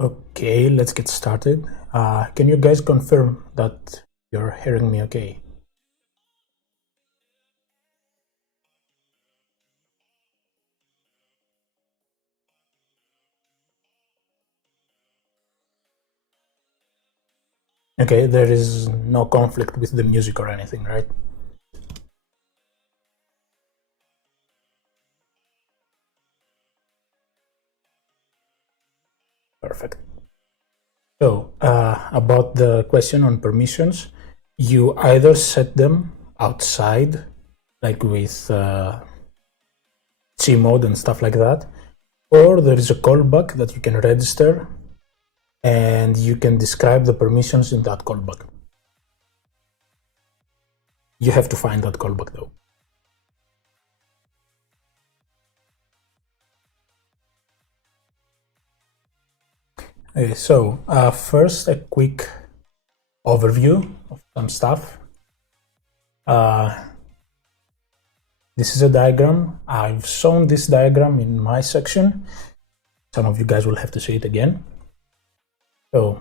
Okay, let's get started. Can you guys confirm that you're hearing me okay? Okay, there is no conflict with the music or anything, right? Perfect. So, about the question on permissions, you either set them outside, like with Gmod and stuff like that, or there is a callback that you can register and you can describe the permissions in that callback. You have to find that callback though. Okay, so first a quick overview of some stuff. This is a diagram. I've shown this diagram in my section. Some of you guys will have to see it again. So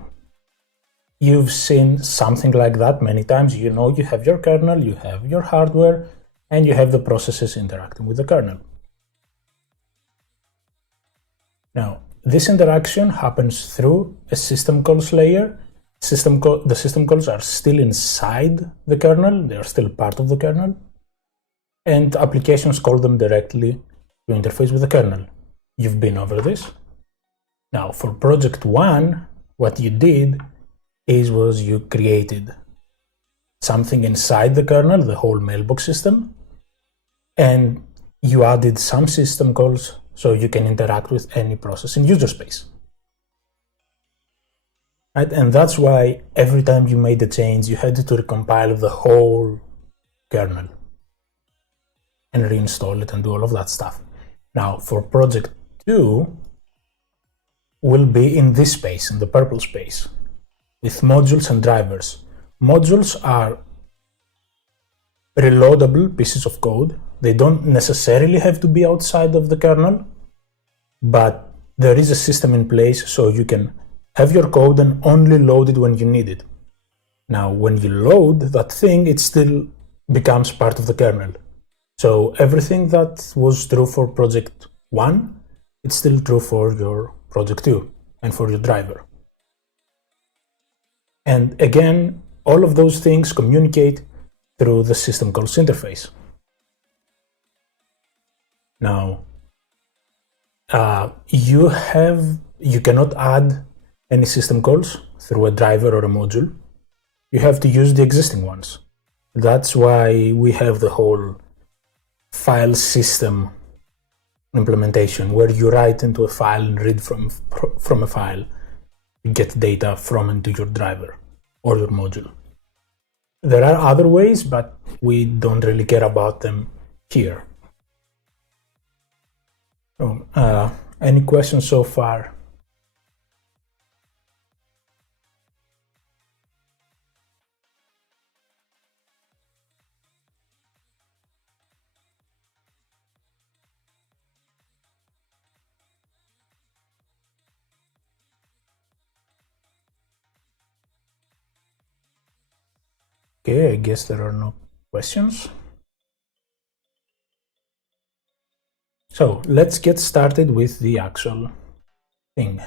you've seen something like that many times. You know, you have your kernel, you have your hardware, and you have the processes interacting with the kernel. Now, this interaction happens through a system calls layer. The system calls are still inside the kernel. They are still part of the kernel. And applications call them directly to interface with the kernel. You've been over this. Now, for project one, what you did was you created something inside the kernel, the whole mailbox system, and you added some system calls so you can interact with any process in user space. Right? And that's why every time you made a change, you had to recompile the whole kernel and reinstall it and do all of that stuff. Now, for project 2, will be in this space, in the purple space, with modules and drivers. Modules are reloadable pieces of code. They don't necessarily have to be outside of the kernel, but there is a system in place so you can have your code and only load it when you need it. Now, when you load that thing, it still becomes part of the kernel. So everything that was true for project 1, it's still true for your project 2 and for your driver. And again, all of those things communicate through the system calls interface. Now, you cannot add any system calls through a driver or a module. You have to use the existing ones. That's why we have the whole file system implementation, where you write into a file and read from a file. You get data from and to your driver or your module. There are other ways, but we don't really care about them here. So, any questions so far? Okay, I guess there are no questions. So let's get started with the actual thing.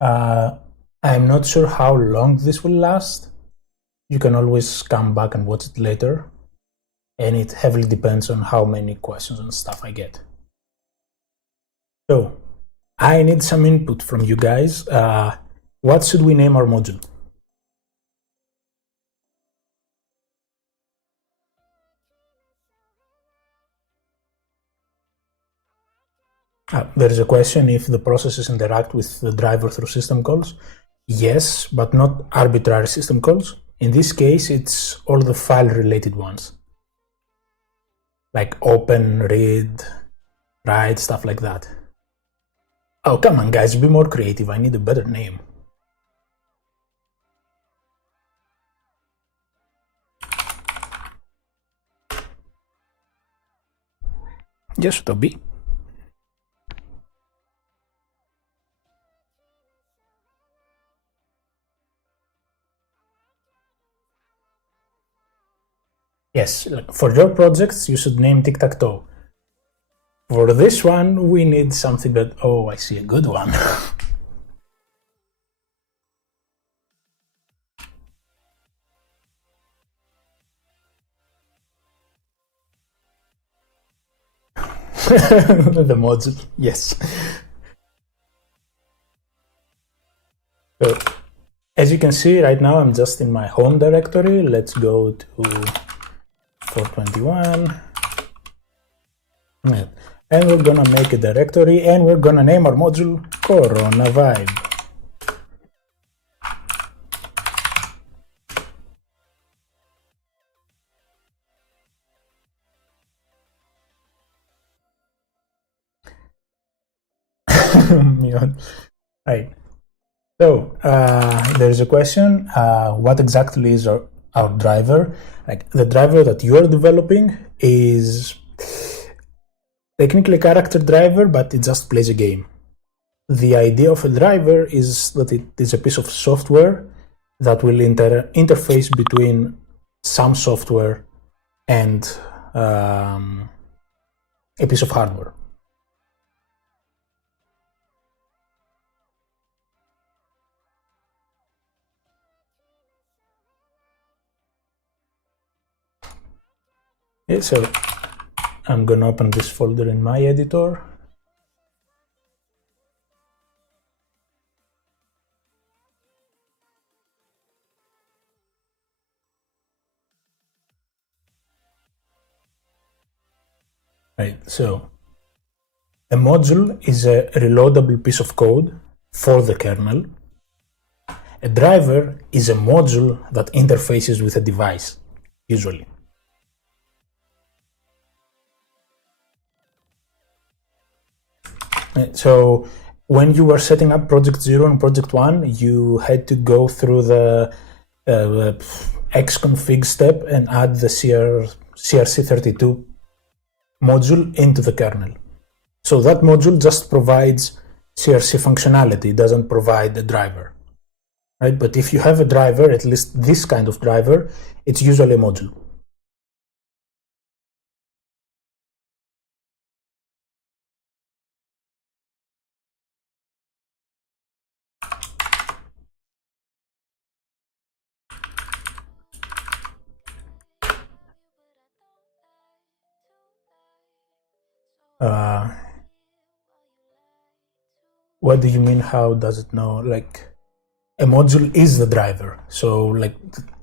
I'm not sure how long this will last. You can always come back and watch it later, and it heavily depends on how many questions and stuff I get. So I need some input from you guys. What should we name our module? There is a question if the processes interact with the driver through system calls. Yes, but not arbitrary system calls. In this case, it's all the file-related ones, like open, read, write, stuff like that. Oh, come on, guys, be more creative. I need a better name. Yes, Toby. Yes, like for your projects, you should name tic-tac-toe. For this one, we need something that, oh, I see a good one. The module, yes. So, as you can see right now, I'm just in my home directory. Let's go to 421. And we're gonna make a directory and we're gonna name our module Corona Vibe. Right. So there's a question, what exactly is our driver? Like the driver that you're developing is technically a character driver, but it just plays a game. The idea of a driver is that it is a piece of software that will interface between some software and a piece of hardware. Okay, so I'm gonna open this folder in my editor. Right, so a module is a reloadable piece of code for the kernel. A driver is a module that interfaces with a device, usually. So when you were setting up Project 0 and Project 1, you had to go through the xconfig step and add the CRC32 module into the kernel. So that module just provides CRC functionality, it doesn't provide a driver. Right? But if you have a driver, at least this kind of driver, it's usually a module. What do you mean? How does it know? Like a module is the driver. So like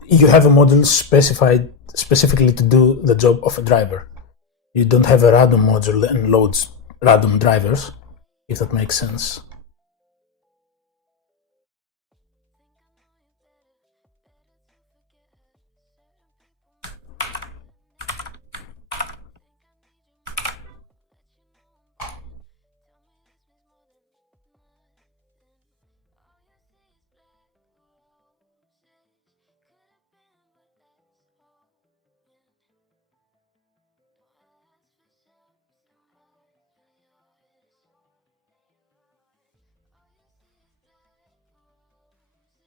you have a module specified specifically to do the job of a driver. You don't have a random module that loads random drivers, if that makes sense.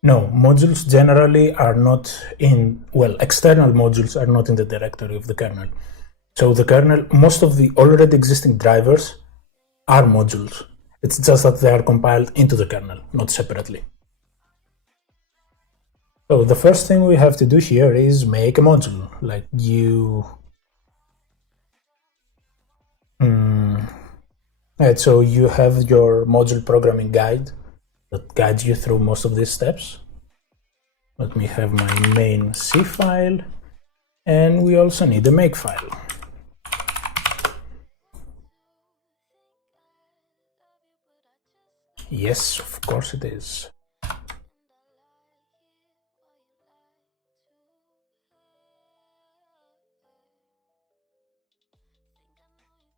No, modules generally are not in, well, external modules are not in the directory of the kernel. So the kernel, most of the already existing drivers are modules. It's just that they are compiled into the kernel, not separately. So the first thing we have to do here is make a module. Like right, so you have your module programming guide that guides you through most of these steps. Let me have my main C file, and we also need a make file. Yes, of course it is.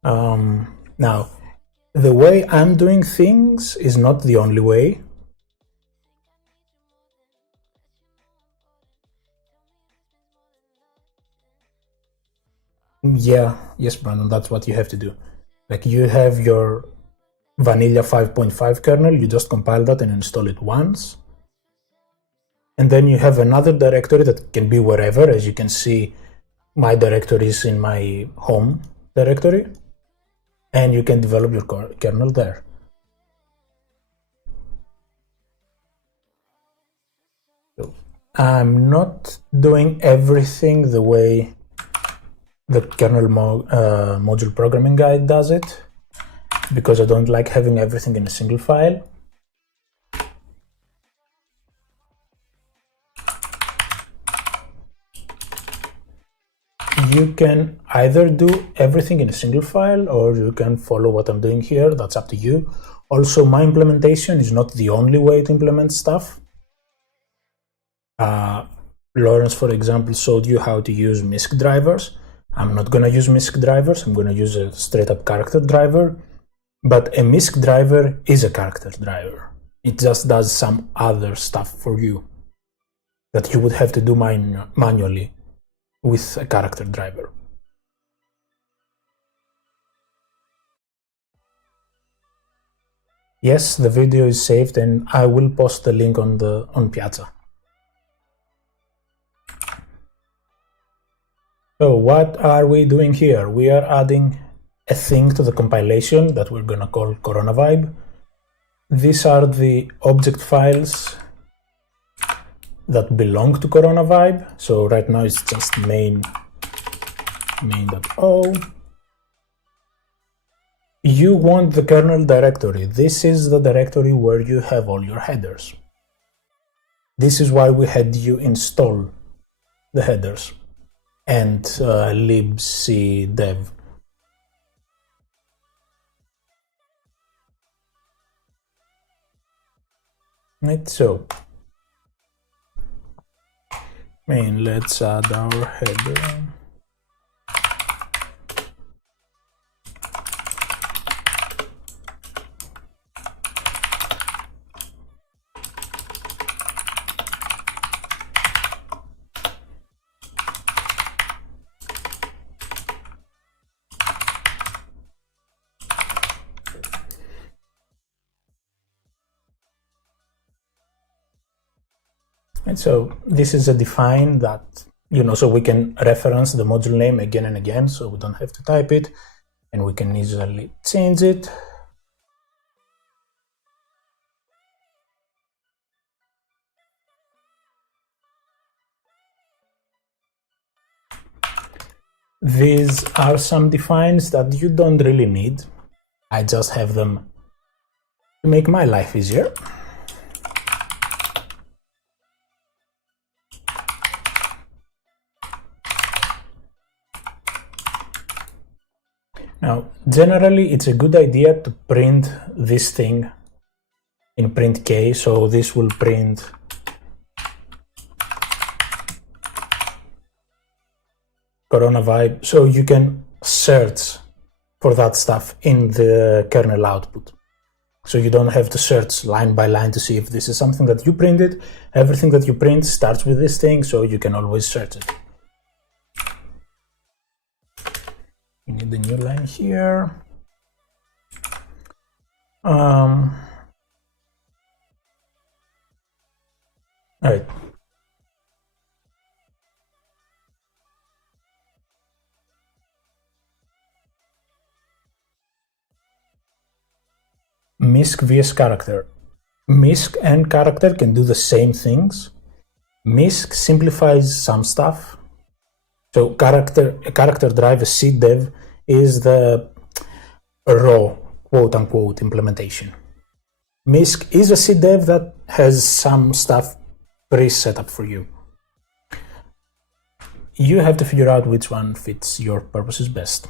Now, the way I'm doing things is not the only way. Yeah, yes, Brandon, that's what you have to do. Like you have your vanilla 5.5 kernel, you just compile that and install it once. And then you have another directory that can be wherever. As you can see, my directories in my home directory, and you can develop your kernel there. So I'm not doing everything the way the kernel module programming guide does it, because I don't like having everything in a single file. You can either do everything in a single file, or you can follow what I'm doing here. That's up to you. Also, my implementation is not the only way to implement stuff. Lawrence, for example, showed you how to use MISC drivers. I'm not going to use MISC drivers. I'm going to use a straight up character driver. But a MISC driver is a character driver. It just does some other stuff for you that you would have to do manually with a character driver. Yes, the video is saved, and I will post the link on Piazza. So what are we doing here? We are adding a thing to the compilation that we're gonna call CoronaVibe. These are the object files that belong to CoronaVibe. So right now it's just main.o. You want the kernel directory. This is the directory where you have all your headers. This is why we had you install the headers and libc dev. Right, so let's add our header. And so this is a define that, so we can reference the module name again and again, so we don't have to type it, and we can easily change it. These are some defines that you don't really need. I just have them to make my life easier. Now, generally, it's a good idea to print this thing in print K, so this will print CoronaVibe, so you can search for that stuff in the kernel output. So you don't have to search line by line to see if this is something that you printed. Everything that you print starts with this thing, so you can always search it. We need a new line here. All right. MISC vs character. MISC and character can do the same things. MISC simplifies some stuff. So a character drive, a cdev, is the raw, quote-unquote, implementation. MISC is a cdev that has some stuff pre-set up for you. You have to figure out which one fits your purposes best.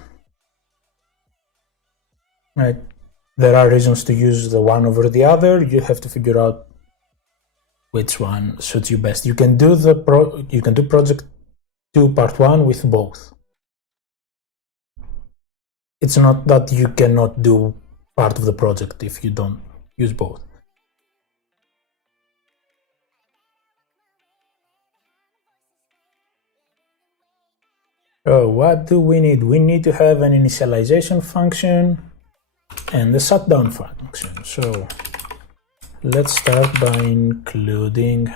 Right. There are reasons to use the one over the other. You have to figure out which one suits you best. You can do project 2 part 1 with both. It's not that you cannot do part of the project if you don't use both. So what do we need? We need to have an initialization function and the shutdown function. So let's start by including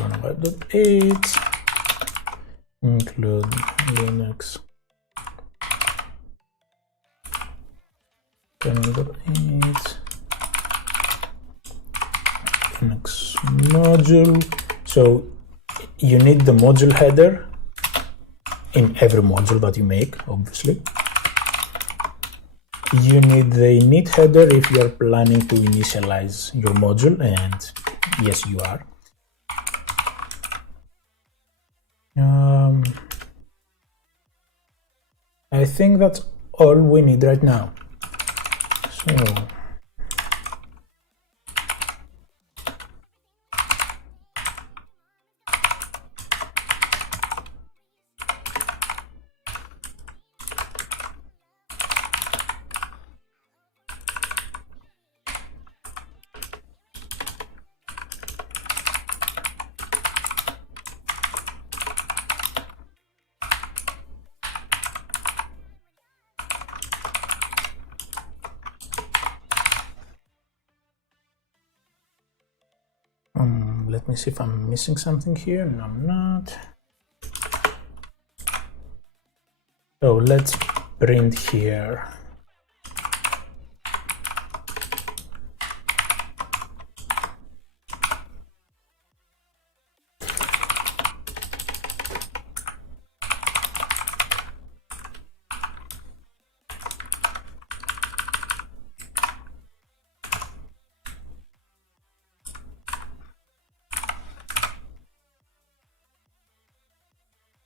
corona 5.8, include Linux kernel.8, Linux module. So you need the module header in every module that you make, obviously. You need the init header if you are planning to initialize your module, and yes, you are. I think that's all we need right now. So let me see if I'm missing something here. No, I'm not. So let's print here.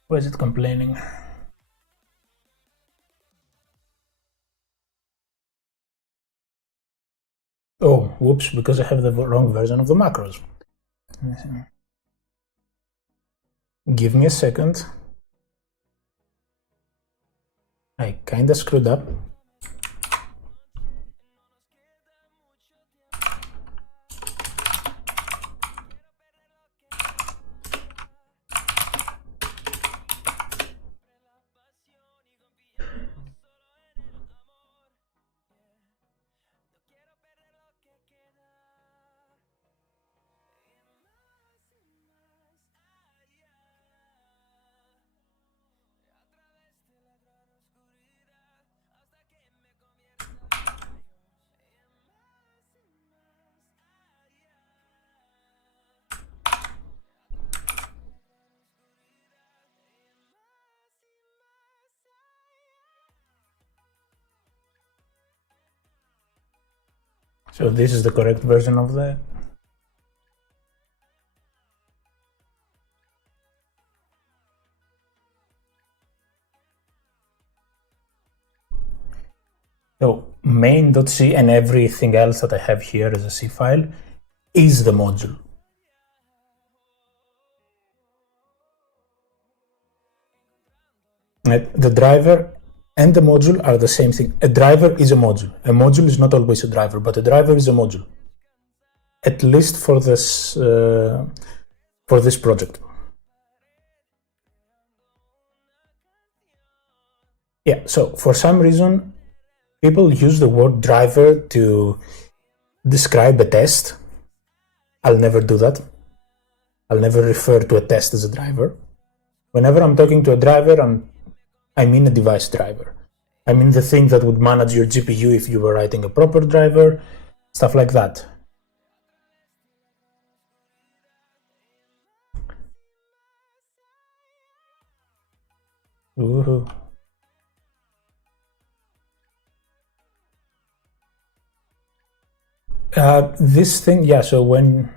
Why is it complaining? Oh, whoops, because I have the wrong version of the macros. Give me a second. I kinda screwed up. So this is the correct version of that. So main.c and everything else that I have here as a C file is the module. The driver and the module are the same thing. A driver is a module. A module is not always a driver, but a driver is a module. At least for this project. Yeah, so for some reason, people use the word driver to describe a test. I'll never do that. I'll never refer to a test as a driver. Whenever I'm talking to a driver, I mean a device driver. I mean the thing that would manage your GPU if you were writing a proper driver, stuff like that. Woohoo. This thing, yeah, so when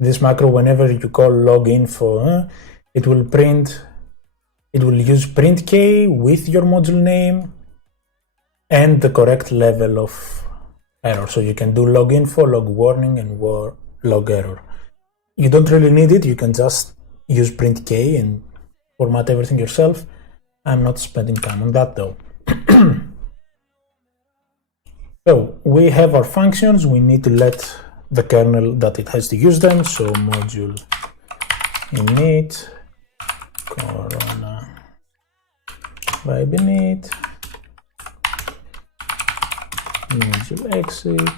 this macro, whenever you call loginfo, it will use print k with your module name and the correct level of error. So you can do loginfo, log warning, and log error. You don't really need it. You can just use print k and format everything yourself. I'm not spending time on that though. So we have our functions. We need to let the kernel that it has to use them. So module init corona vibe init module exit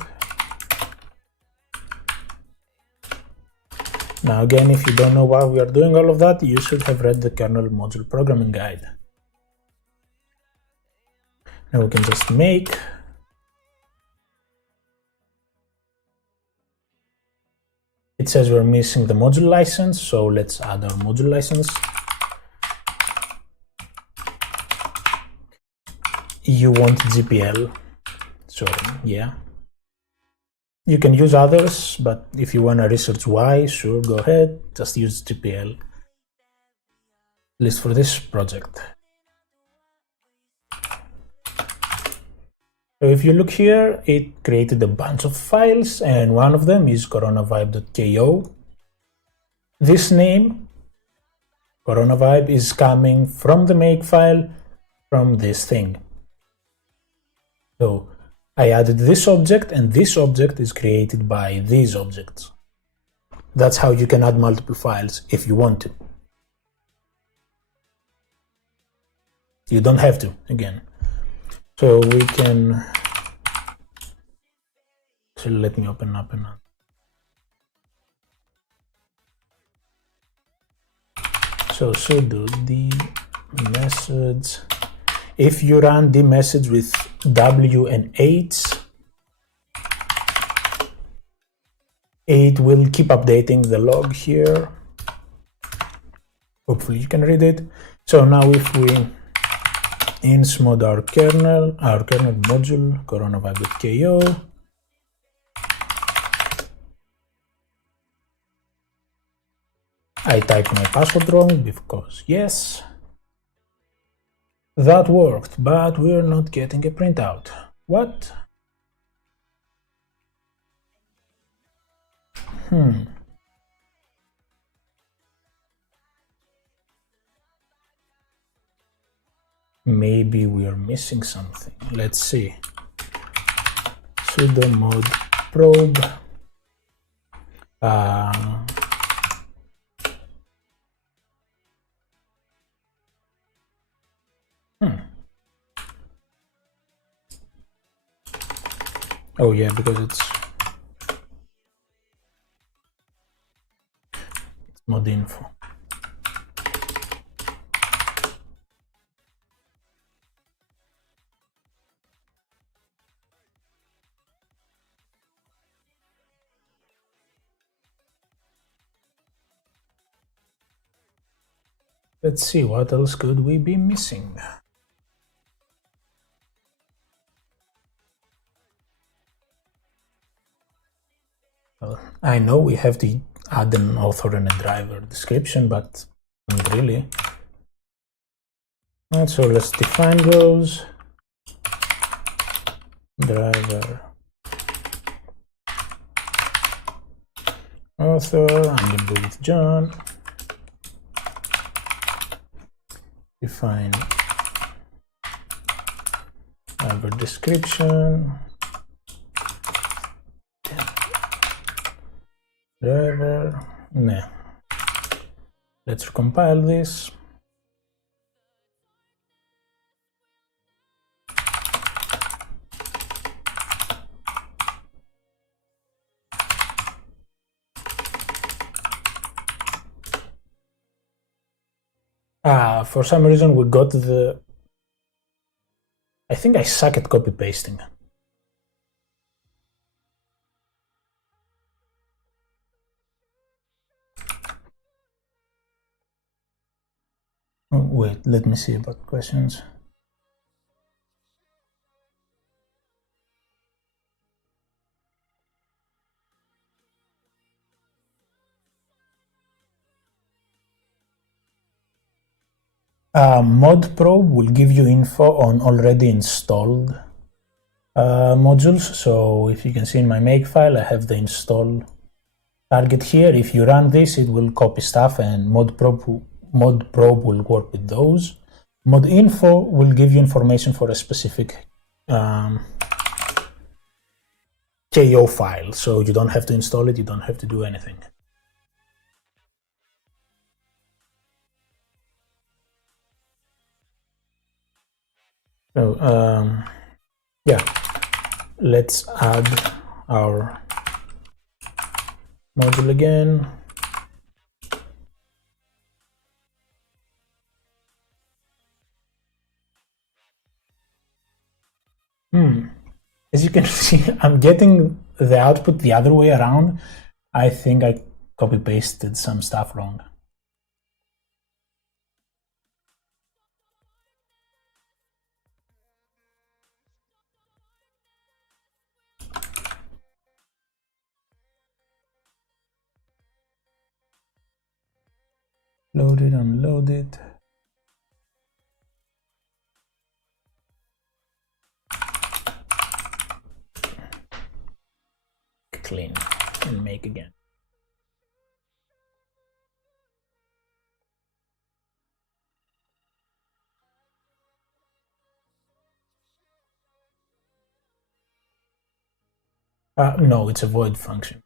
Now again, if you don't know why we are doing all of that, you should have read the kernel module programming guide. Now we can just make it says we're missing the module license, so let's add our module license. You want GPL, so yeah. You can use others, but if you want to research why, sure, go ahead, just use GPL, at least for this project. So if you look here, it created a bunch of files, and one of them is coronavibe.ko. This name, coronavibe, is coming from the makefile from this thing. So I added this object, and this object is created by these objects. That's how you can add multiple files if you want to. You don't have to, again. So we can, so let me open up another. So sudo dmessage. If you run dmessage with W and H, it will keep updating the log here. Hopefully you can read it. So now if we insmod our kernel module, coronavibe.ko, I typed my password wrong because yes, that worked, but we're not getting a printout. What? Maybe we are missing something. Let's see. Sudo mod probe. Oh yeah, because it's mod info. Let's see, what else could we be missing? Well, I know we have to add an author and a driver description, but not really. Right, so let's define those. Driver, author, I'm going to go with John. Define driver description. Driver, no. Let's recompile this. For some reason we got the, I think I suck at copy pasting. Oh, wait, let me see about questions. Mod probe will give you info on already installed modules. So if you can see in my makefile, I have the install target here. If you run this, it will copy stuff, and mod probe will work with those. Mod info will give you information for a specific KO file, so you don't have to install it, you don't have to do anything. So yeah, let's add our module again. you can see, I'm getting the output the other way around. I think I copy pasted some stuff wrong. Load it, unload it. Clean and make again. No, it's a void function.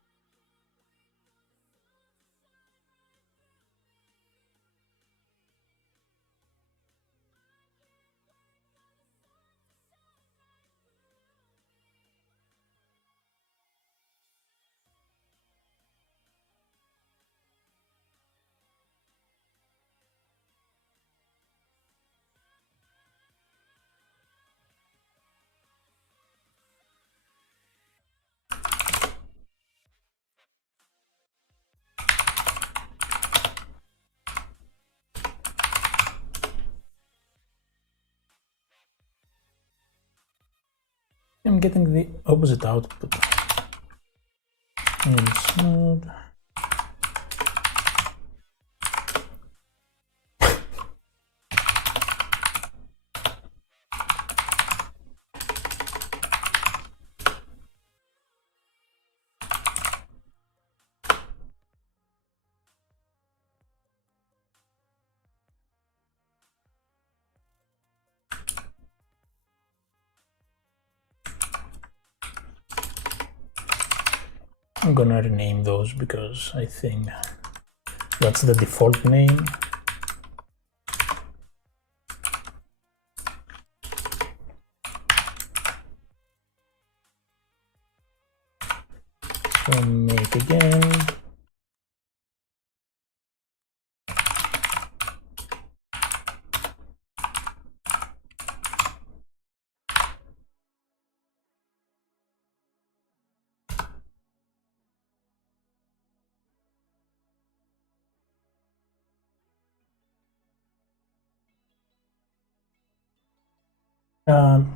I'm getting the opposite output. And smooth. I'm gonna rename those because I think that's the default name. So make again.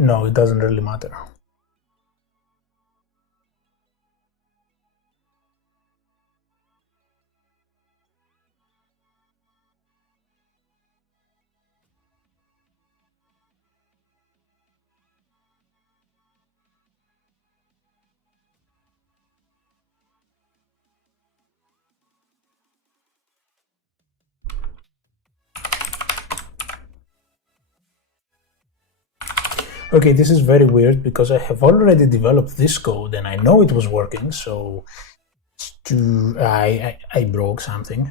No, it doesn't really matter. Okay, this is very weird because I have already developed this code and I know it was working, so I broke something.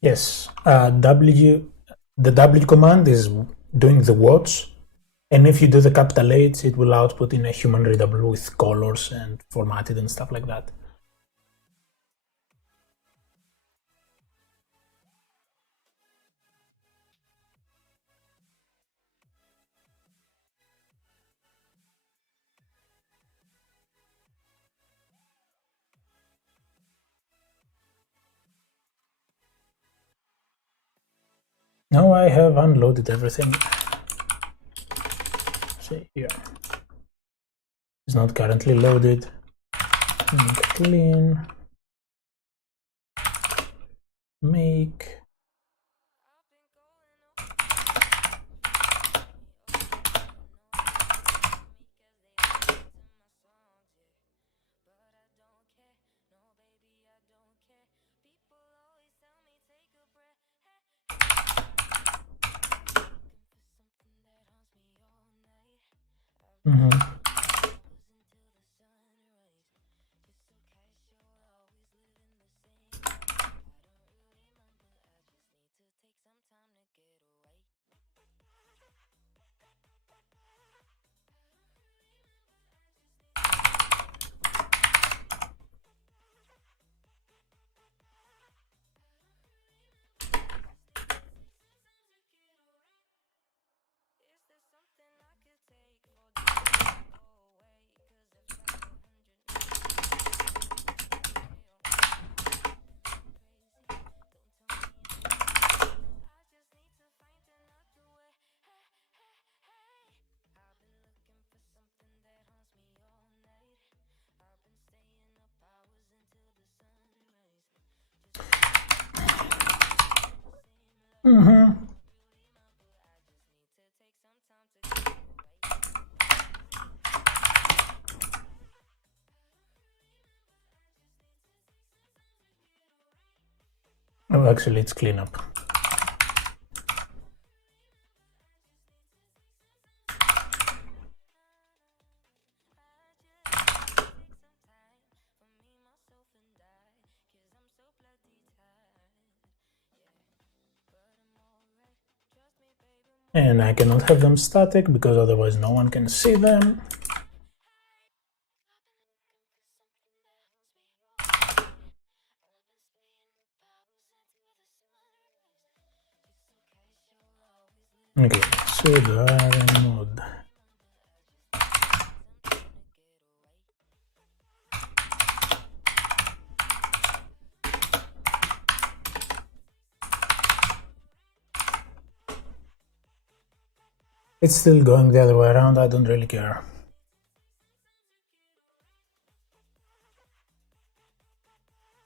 Yes, the W command is doing the watch, and if you do the capital H, it will output in a human readable with colors and formatted and stuff like that. Now I have unloaded everything. here. It's not currently loaded. Make clean. Make. Oh, actually, it's cleanup. And I cannot have them static because otherwise no one can see them. Okay, sudo rm mod. It's still going the other way around, I don't really care.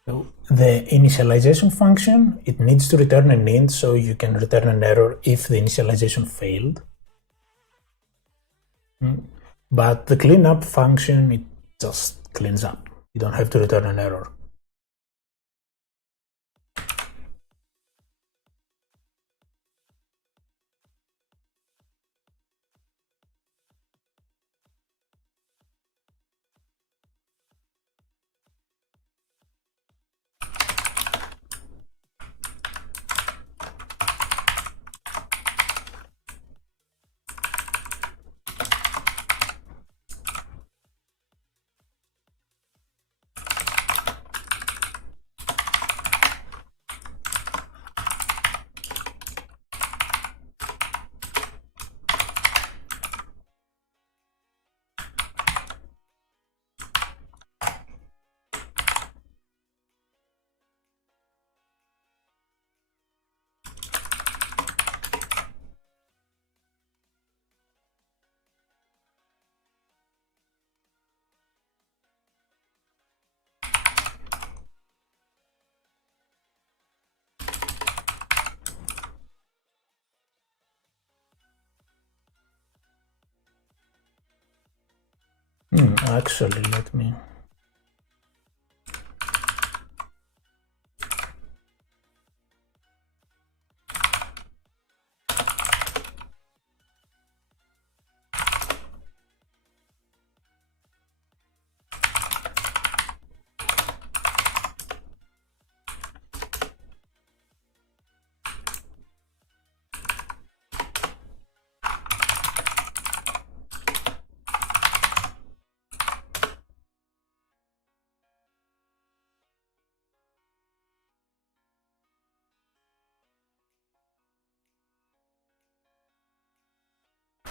So the initialization function, it needs to return an int so you can return an error if the initialization failed. But the cleanup function, it just cleans up. You don't have to return an error. Actually, let me...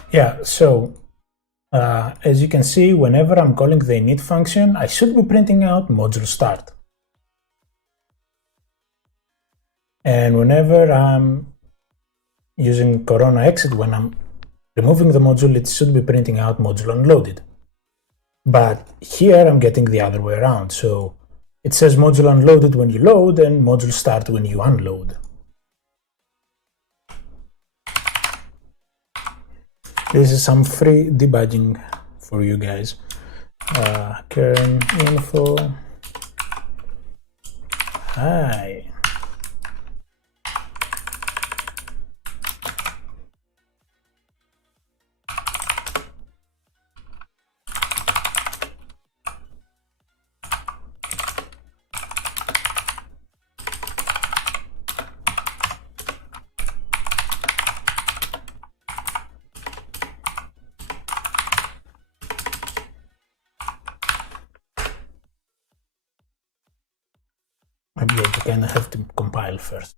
Yeah, so as you can see, whenever I'm calling the init function, I should be printing out module start. And whenever I'm using corona exit, when I'm removing the module, it should be printing out module unloaded. But here I'm getting the other way around. So it says module unloaded when you load and module start when you unload. This is some free debugging for you guys. Kern info. Hi. Maybe I kind of have to compile first.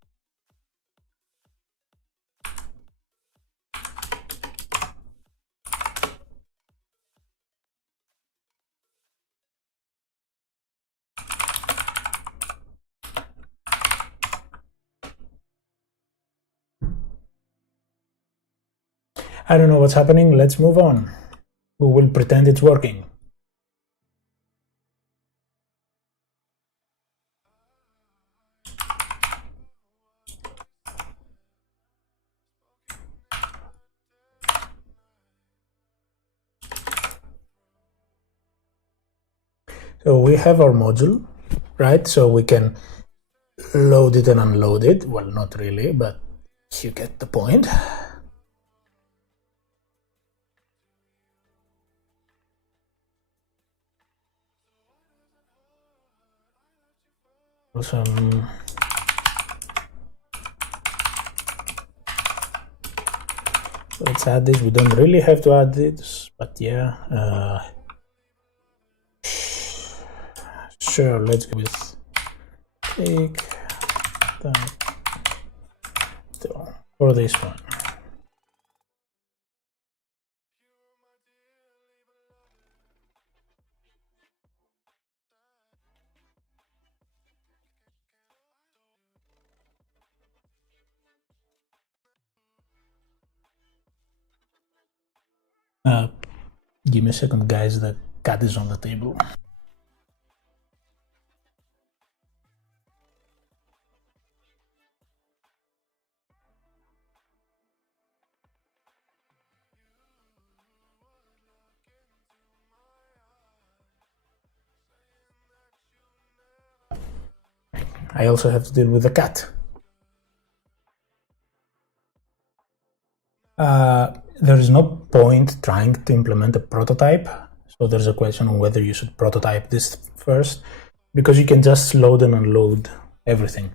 I don't know what's happening. Let's move on. We will pretend it's working. So we have our module, right? So we can load it and unload it. Well, not really, but you get the point. Awesome. Let's add this. We don't really have to add this, but yeah. Sure, let's go with take that for this one. Give me a second, guys. The cat is on the table. I also have to deal with the cat. There is no point trying to implement a prototype. So there's a question on whether you should prototype this first, because you can just load and unload everything.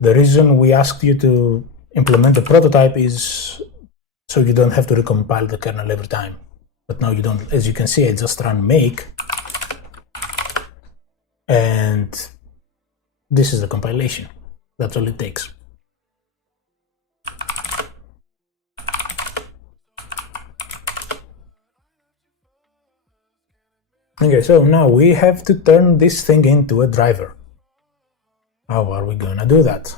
The reason we asked you to implement a prototype is so you don't have to recompile the kernel every time. But now you don't. As you can see, I just run make, and this is the compilation. That's all it takes. Okay, so now we have to turn this thing into a driver. How are we gonna do that?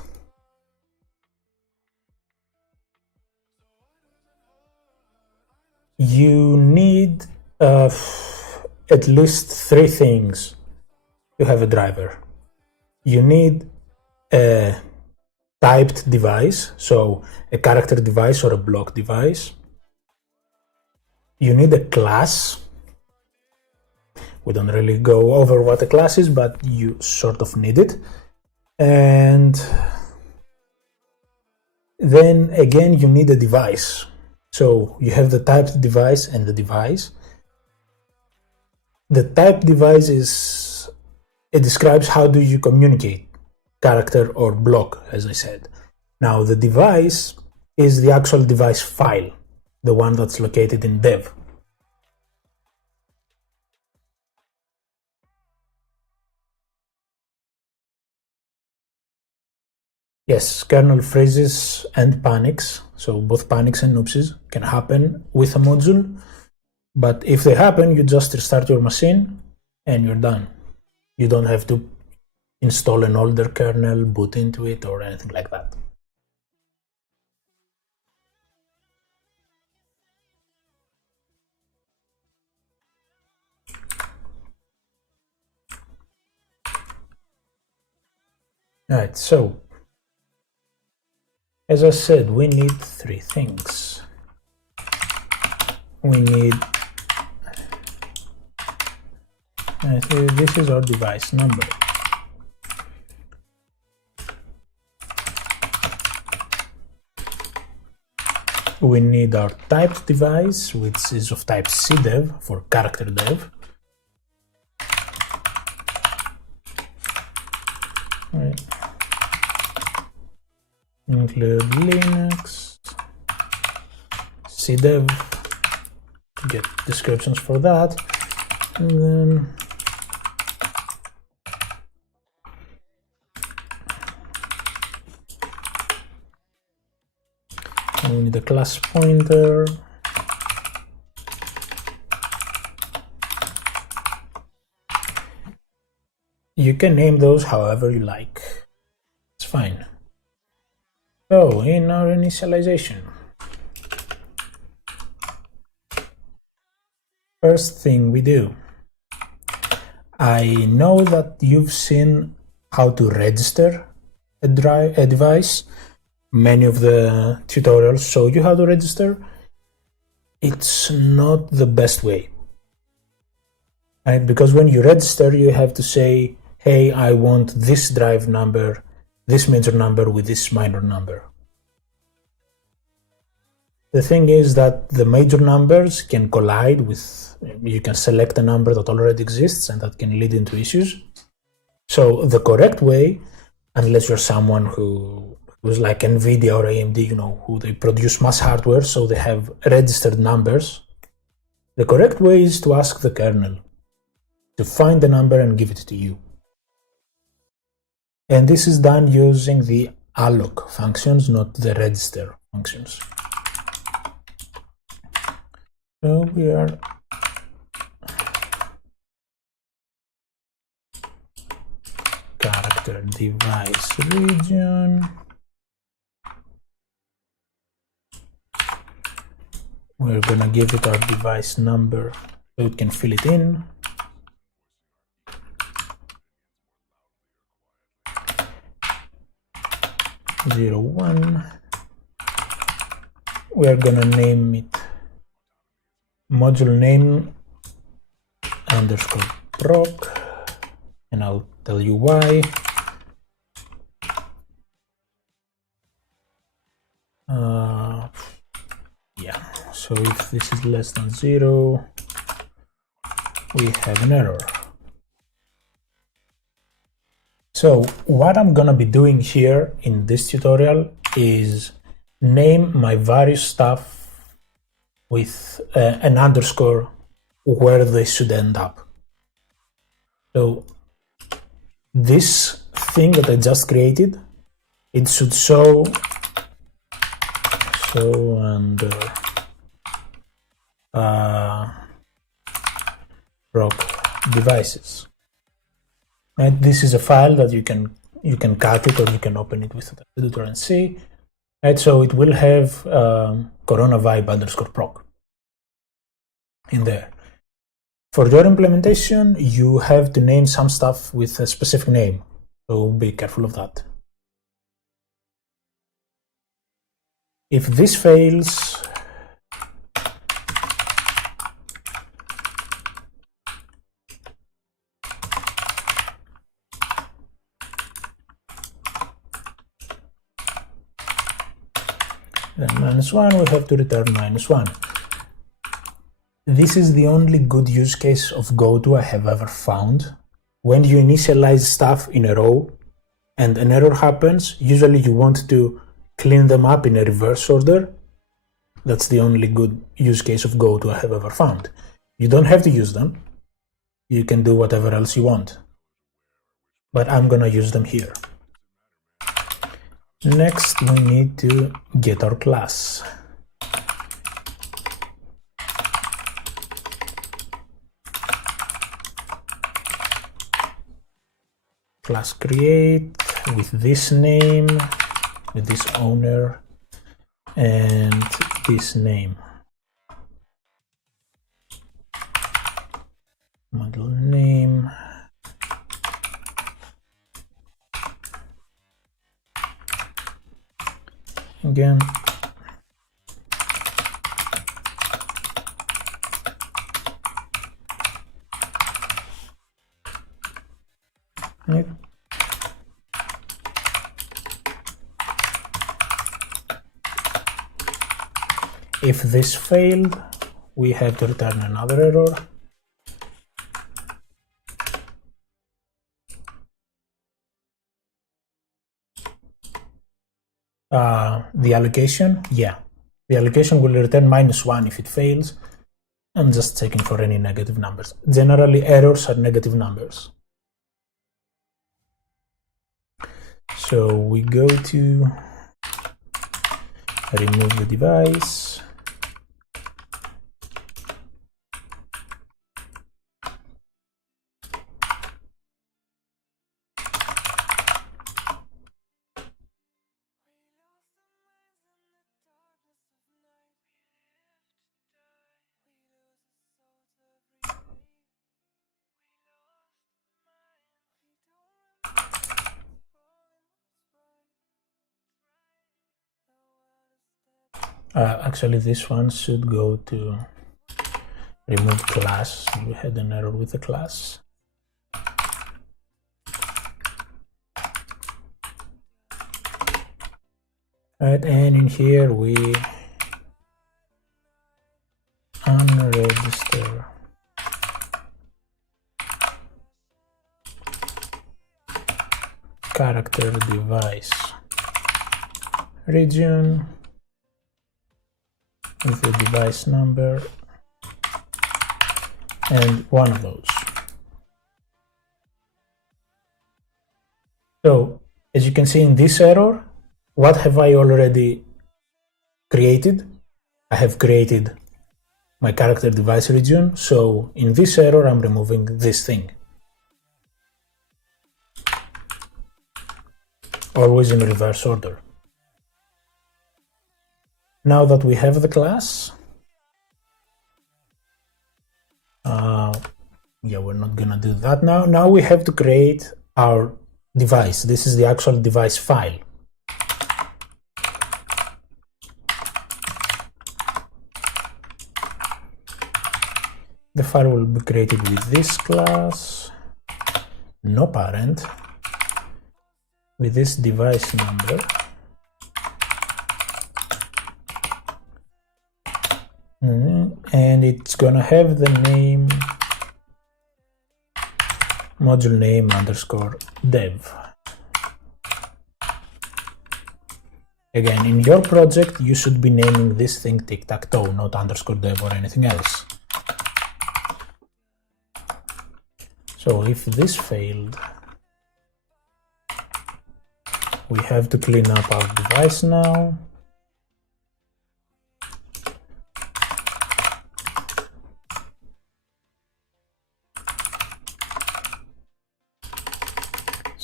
You need at least 3 things to have a driver. You need a typed device, so a character device or a block device. You need a class. We don't really go over what a class is, but you sort of need it. And then again, you need a device. So you have the typed device and the device. The typed device it describes how do you communicate, character or block, as I said. Now the device is the actual device file, the one that's located in dev. Yes, kernel freezes and panics, so both panics and oopsies can happen with a module, but if they happen, you just restart your machine and you're done. You don't have to install an older kernel, boot into it, or anything like that. Alright, so as I said, we need three things. We need this is our device number. We need our typed device, which is of type cdev for character dev. Right. Include Linux, cdev, to get descriptions for that, and then we need a class pointer. You can name those however you like. It's fine. So in our initialization, first thing we do, I know that you've seen how to register a device. Many of the tutorials show you how to register. It's not the best way, right? Because when you register, you have to say, hey, I want this drive number, this major number with this minor number. The thing is that the major numbers can collide with, you can select a number that already exists and that can lead into issues. So the correct way, unless you're someone who's like NVIDIA or AMD, you know, who they produce mass hardware, so they have registered numbers, the correct way is to ask the kernel to find the number and give it to you. And this is done using the alloc functions, not the register functions. So we are character device region. We're gonna give it our device number so it can fill it in. Zero one. We're gonna name it module name underscore proc, and I'll tell you why. Yeah, so if this is less than 0, we have an error. So what I'm gonna be doing here in this tutorial is name my various stuff with an underscore where they should end up. So this thing that I just created, it should show under proc devices. And this is a file that you can cut it or you can open it with the editor and see. And so it will have corona vibe underscore proc in there. For your implementation, you have to name some stuff with a specific name, so be careful of that. If this fails, then -1, we have to return -1. This is the only good use case of GoTo I have ever found. When you initialize stuff in a row and an error happens, usually you want to clean them up in a reverse order. That's the only good use case of GoTo I have ever found. You don't have to use them. You can do whatever else you want. But I'm gonna use them here. Next, we need to get our class. Class create with this name, with this owner, and this name. Model name. again. Right. If this failed, we have to return another error. The allocation, yeah. The allocation will return -1 if it fails. I'm just checking for any negative numbers. Generally, errors are negative numbers. So we go to remove the device. Actually, this one should go to remove class. We had an error with the class. Right, and in here we unregister character device region with the device number and one of those. So as you can see in this error, what have I already created? I have created my character device region. So in this error, I'm removing this thing. Always in reverse order. Now that we have the class, yeah, we're not gonna do that now. Now we have to create our device. This is the actual device file. The file will be created with this class, no parent, with this device number, and it's gonna have the name module name underscore dev. Again, in your project, you should be naming this thing tic-tac-toe, not underscore dev or anything else. So if this failed, we have to clean up our device now.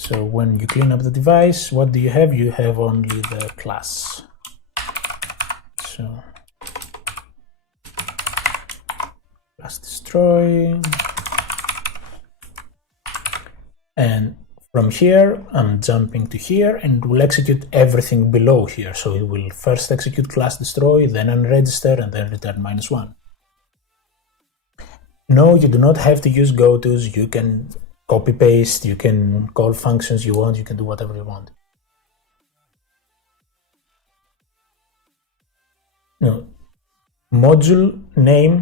So when you clean up the device, what do you have? You have only the class. So class destroy. And from here, I'm jumping to here and it will execute everything below here. So it will first execute class destroy, then unregister, and then return -1. No, you do not have to use gotos. You can copy paste, you can call functions you want, you can do whatever you want. No, module name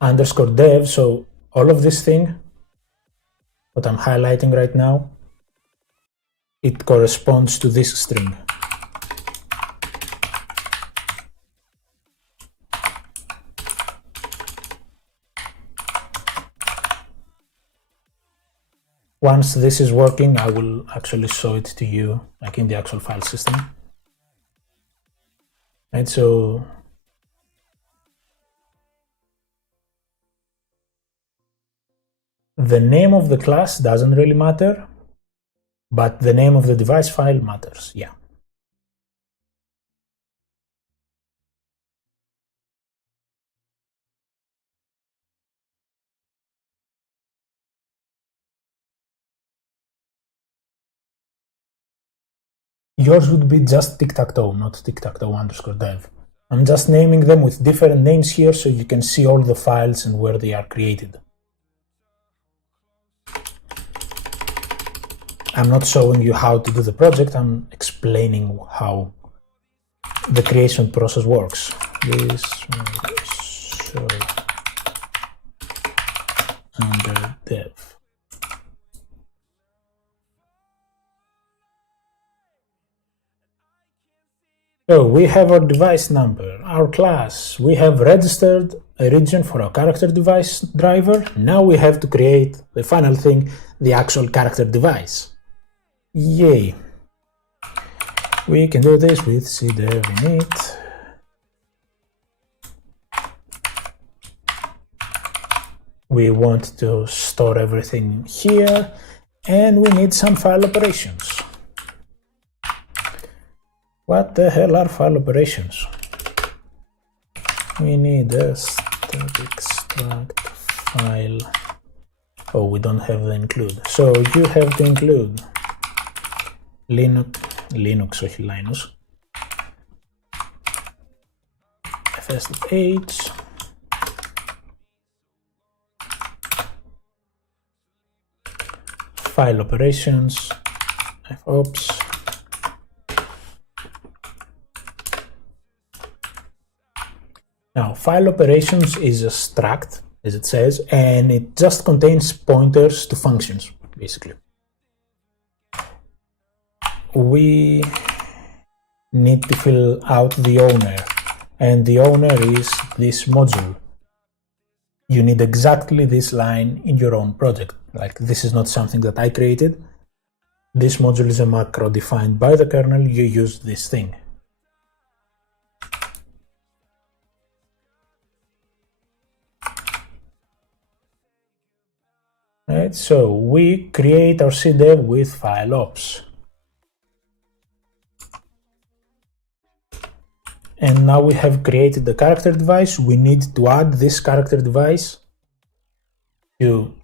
underscore dev. So all of this thing, what I'm highlighting right now, it corresponds to this string. Once this is working, I will actually show it to you, like in the actual file system. Right, so the name of the class doesn't really matter, but the name of the device file matters, yeah. yours would be just tic-tac-toe, not tic-tac-toe_dev. I'm just naming them with different names here so you can see all the files and where they are created. I'm not showing you how to do the project, I'm explaining how the creation process works. This will show under dev. So we have our device number, our class, we have registered a region for our character device driver. Now we have to create the final thing, the actual character device. Yay! We can do this with cdev init. We want to store everything here, and we need some file operations. What the hell are file operations? We need a static extract file. Oh, we don't have the include. So you have to include Linux, όχι Linus, fs.h, file operations, fops, now file operations is a struct, as it says, and it just contains pointers to functions, basically. We need to fill out the owner, and the owner is this module. You need exactly this line in your own project. Like, this is not something that I created. This module is a macro defined by the kernel. You use this thing. Right, so we create our cdev with file ops. And now we have created the character device. We need to add this character device to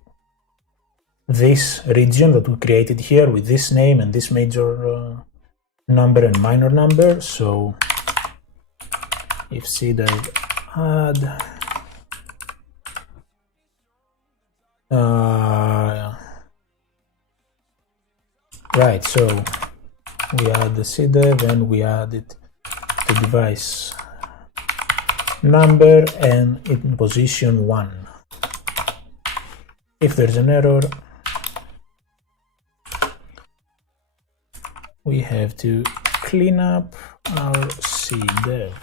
this region that we created here with this name and this major number and minor number. So if cdev add right, so we add the cdev and we add it to device number and in position 1. If there's an error, we have to clean up our cdev.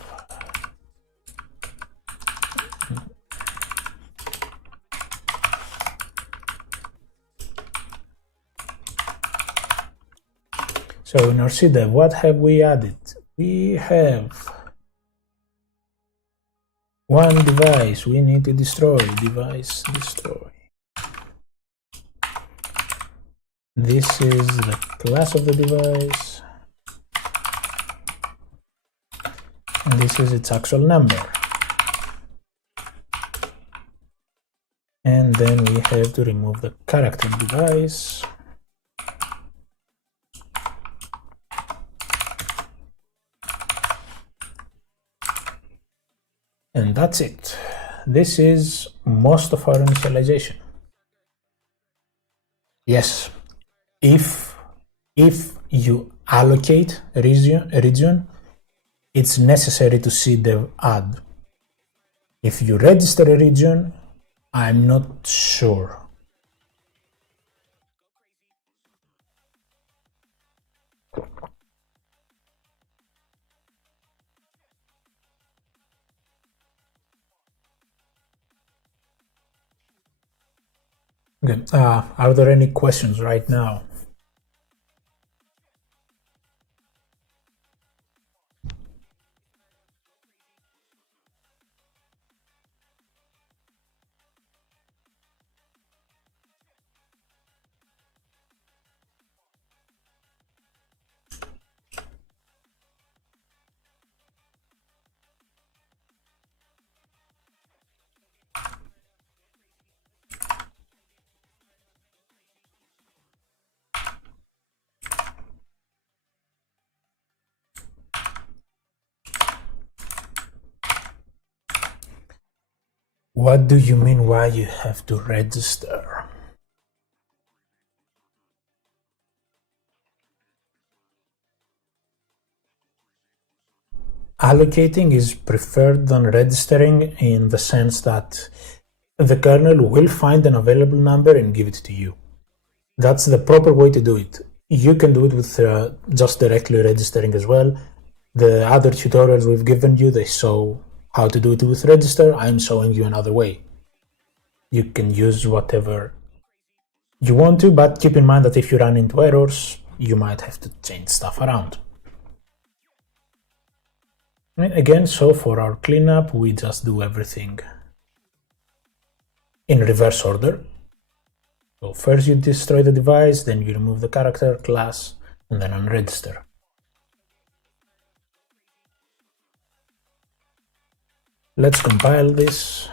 So in our cdev, what have we added? We have one device we need to destroy, device destroy. This is the class of the device, and this is its actual number. And then we have to remove the character device. And that's it. This is most of our initialization. Yes, if you allocate a region, it's necessary to cdev add. If you register a region, I'm not sure. Okay, are there any questions right now? What do you mean why you have to register? Allocating is preferred than registering in the sense that the kernel will find an available number and give it to you. That's the proper way to do it. You can do it with just directly registering as well. The other tutorials we've given you, they show how to do it with register. I'm showing you another way. You can use whatever you want to, but keep in mind that if you run into errors, you might have to change stuff around. Again, so for our cleanup, we just do everything in reverse order. So first you destroy the device, then you remove the character, class, and then unregister. Let's compile this.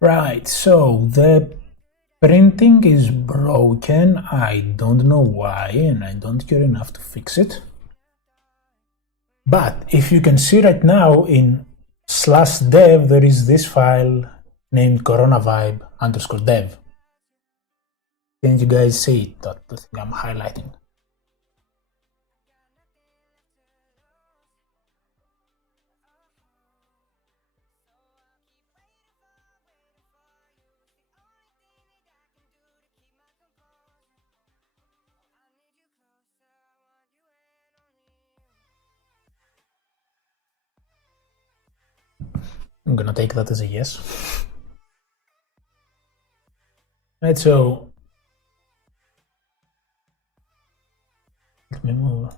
Right, so the printing is broken. I don't know why, and I don't care enough to fix it. But if you can see right now in /dev, there is this file named coronavibe_dev. Can you guys see it? That's the thing I'm highlighting. I'm gonna take that as a yes. Right, so let me move.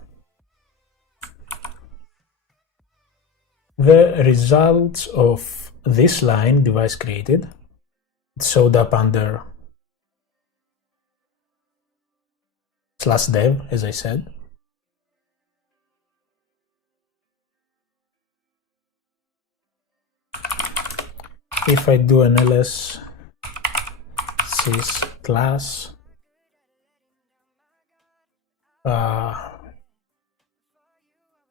The results of this line, device created, it showed up under /dev, as I said. If I do an ls sys class,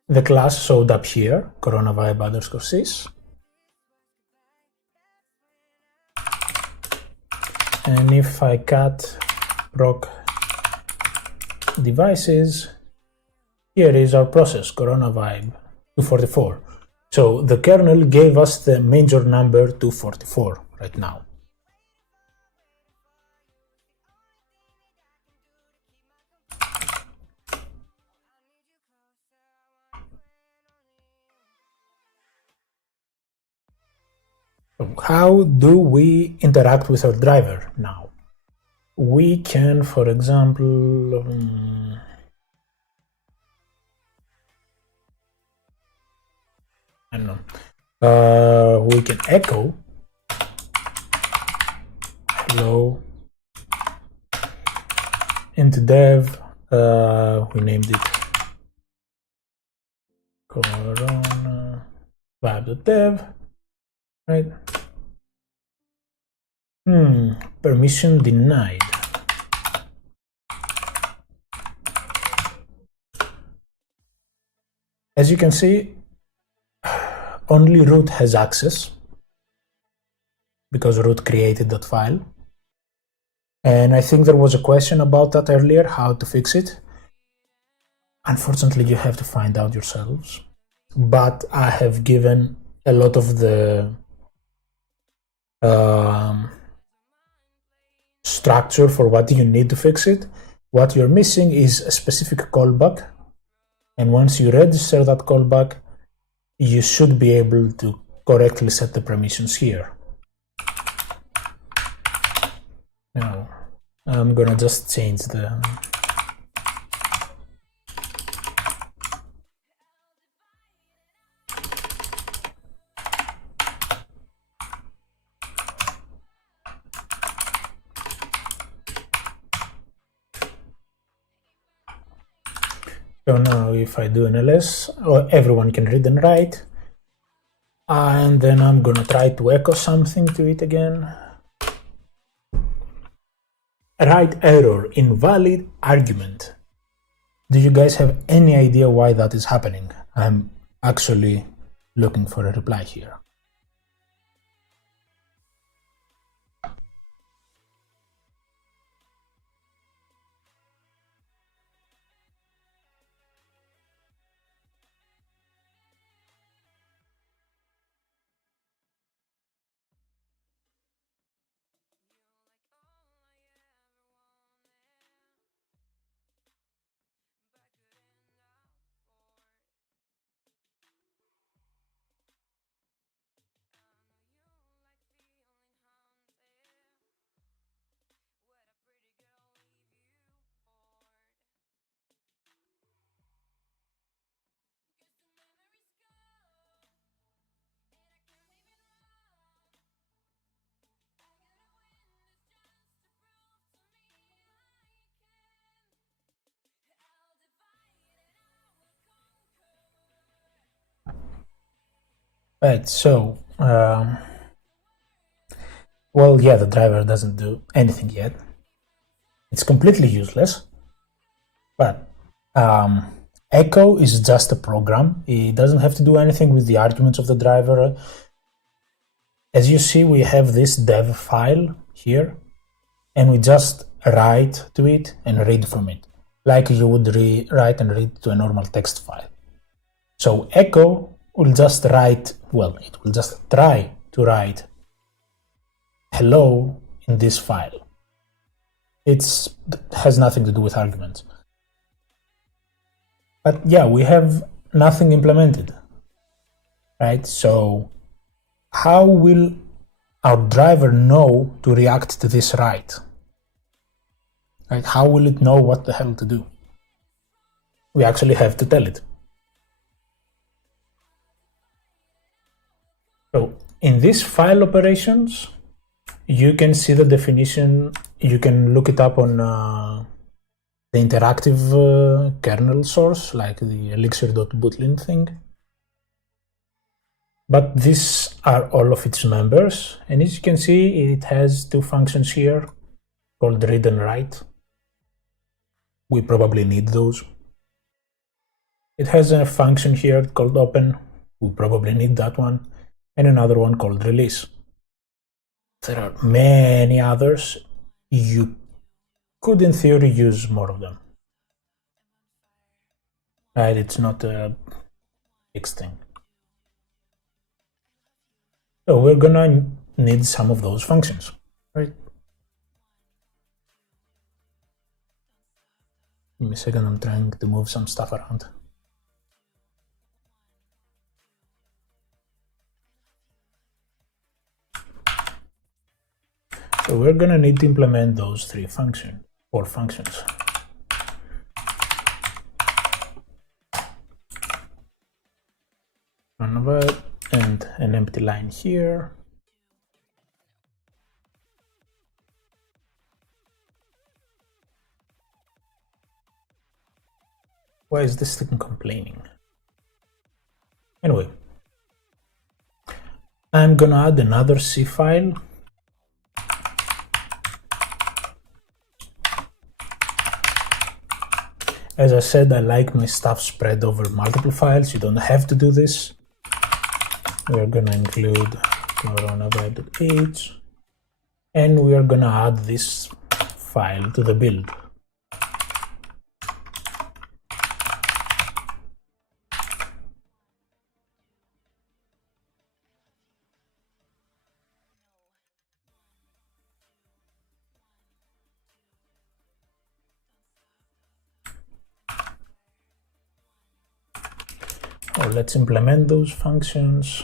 the class showed up here, coronavibe_sys. And if I cut proc devices, here is our process, coronavibe 244. So the kernel gave us the major number 244 right now. How do we interact with our driver now? We can, for example, I don't know, we can echo hello into dev, we named it corona vibe.dev, right? Permission denied. As you can see, only root has access because root created that file. And I think there was a question about that earlier, how to fix it. Unfortunately, you have to find out yourselves. But I have given a lot of the structure for what you need to fix it. What you're missing is a specific callback. And once you register that callback, you should be able to correctly set the permissions here. Now I'm gonna just change the so now if I do an ls, everyone can read and write, and then I'm gonna try to echo something to it again. Write error, invalid argument. Do you guys have any idea why that is happening? I'm actually looking for a reply here. Right, so well, yeah, the driver doesn't do anything yet. It's completely useless, but echo is just a program. It doesn't have to do anything with the arguments of the driver. As you see, we have this dev file here, and we just write to it and read from it, like you would write and read to a normal text file. So echo will just write, well, it will just try to write hello in this file. It has nothing to do with arguments. But yeah, we have nothing implemented, right? So how will our driver know to react to this write? Right? How will it know what the hell to do? We actually have to tell it. So in this file operations, you can see the definition. You can look it up on the interactive kernel source, like the elixir.bootlin thing. But these are all of its members, and as you can see, it has two functions here called read and write. We probably need those. It has a function here called open. We probably need that one, and another one called release. There are many others. You could, in theory, use more of them. Right? It's not a fixed thing. So we're gonna need some of those functions, right? Give me a second, I'm trying to move some stuff around. So we're gonna need to implement those four functions. One of it, and an empty line here. Why is this thing complaining? Anyway, I'm gonna add another C file. As I said, I like my stuff spread over multiple files. You don't have to do this. We're gonna include coronavirus.h, and we are gonna add this file to the build. So let's implement those functions.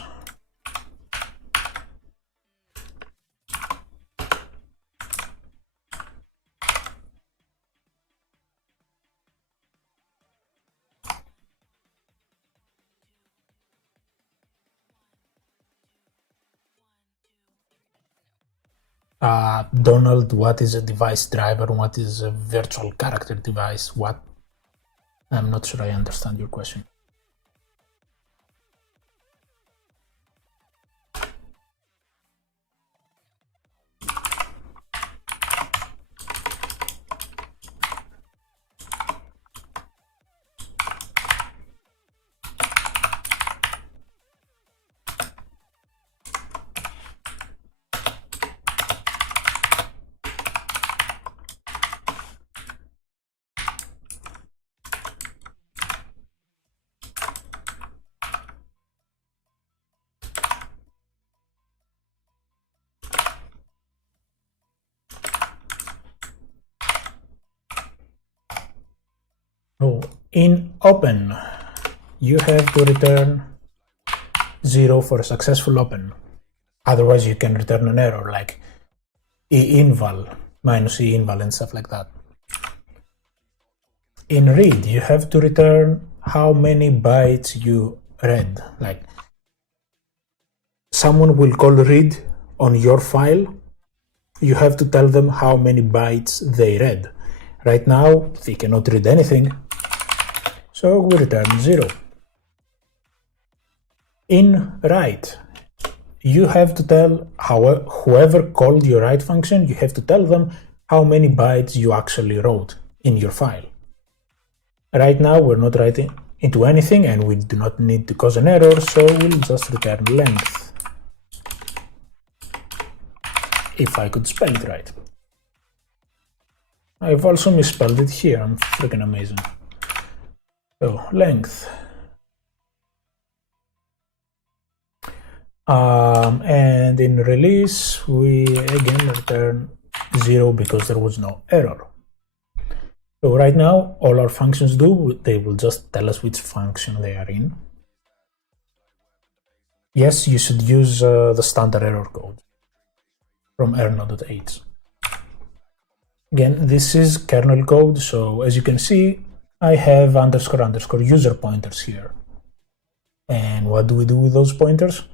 Donald, what is a device driver? What is a virtual character device? What? I'm not sure I understand your question. Oh, in open, you have to return 0 for a successful open. Otherwise, you can return an error like e-inval, minus e-inval and stuff like that. In read, you have to return how many bytes you read. Like someone will call read on your file, you have to tell them how many bytes they read. Right now, they cannot read anything, so we return 0. In write, you have to tell whoever called your write function, you have to tell them how many bytes you actually wrote in your file. Right now, we're not writing into anything and we do not need to cause an error, so we'll just return length. If I could spell it right. I've also misspelled it here, I'm freaking amazing. So, length. And in release, we again return 0 because there was no error. So right now, all our functions do, they will just tell us which function they are in. Yes, you should use the standard error code from errno.h. Again, this is kernel code, so as you can see, I have __ user pointers here. And what do we do with those pointers?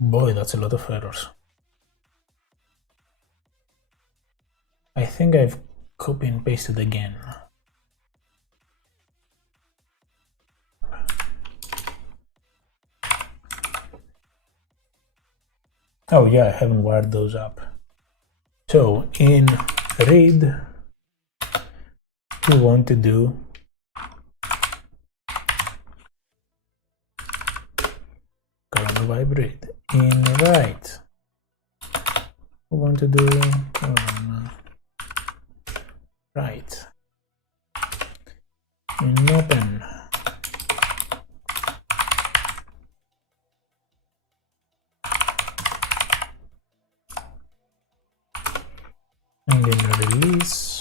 Boy, that's a lot of errors. I think I've copy and pasted again. Oh yeah, I haven't wired those up. So in read, we want to do vibrate. In write, we want to do write. In open, and in release,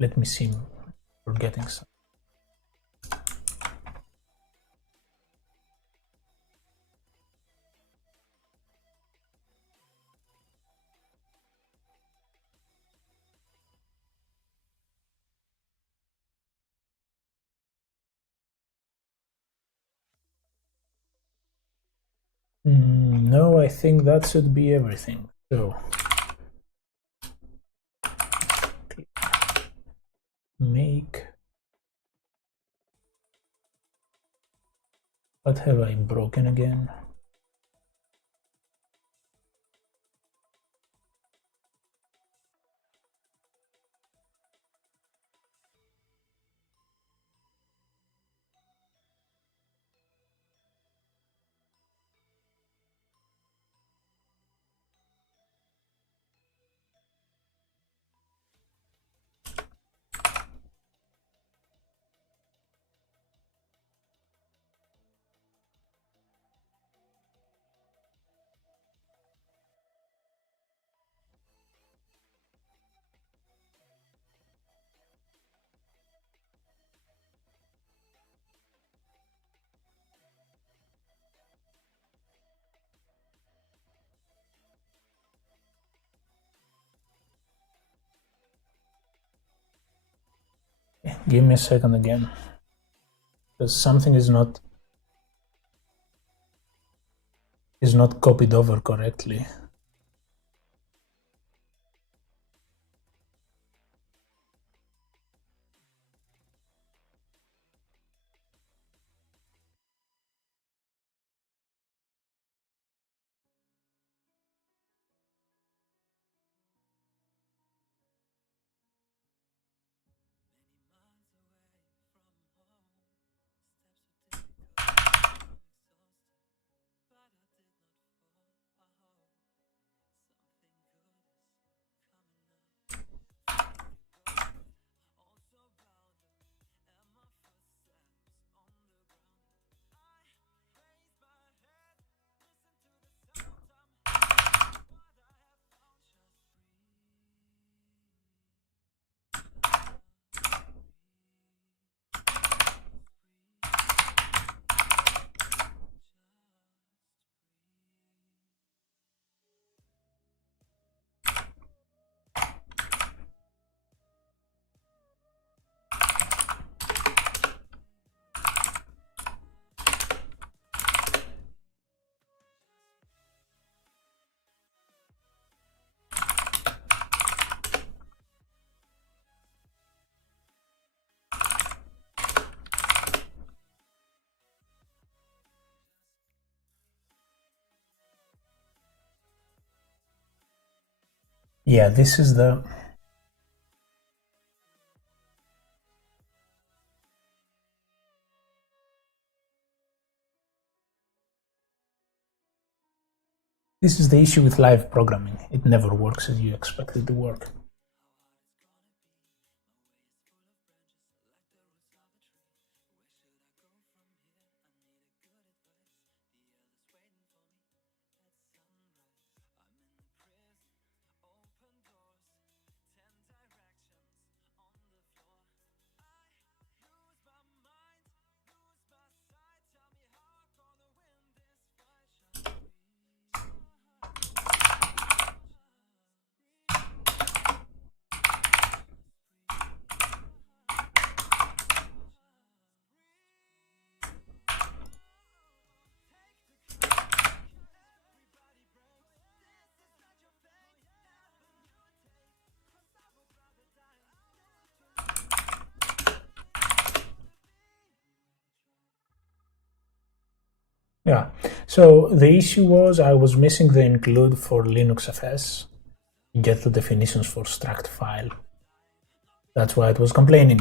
let me see, forgetting something. No, I think that should be everything. So make, what have I broken again? Give me a second again, because something is not copied over correctly. Yeah, this is the issue with live programming. It never works as you expect it to work. Yeah, so the issue was I was missing the include for LinuxFS, get the definitions for struct file. That's why it was complaining.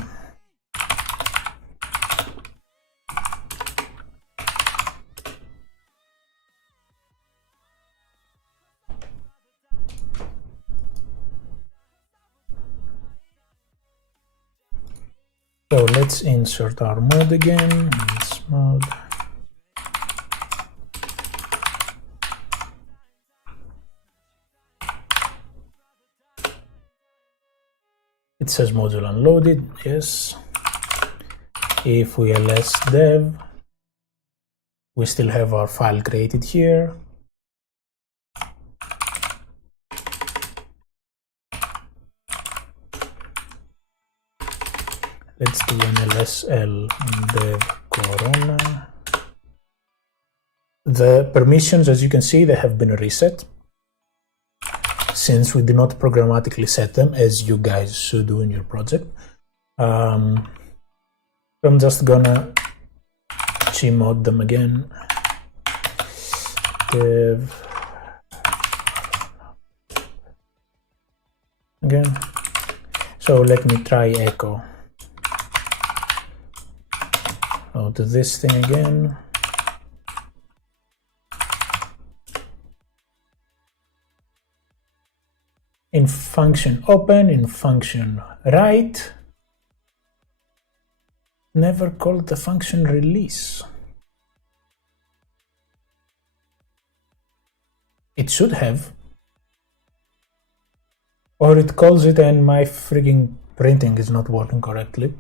So let's insert our mode again. This mode. It says module unloaded, yes. If we ls dev, we still have our file created here. Let's do an lsl dev corona. The permissions, as you can see, they have been reset, since we did not programmatically set them, as you guys should do in your project. I'm just gonna gmod them again. Dev again. So let me try echo. I'll do this thing again. In function open, in function write. Never called the function release. It should have. Or it calls it and my freaking printing is not working correctly.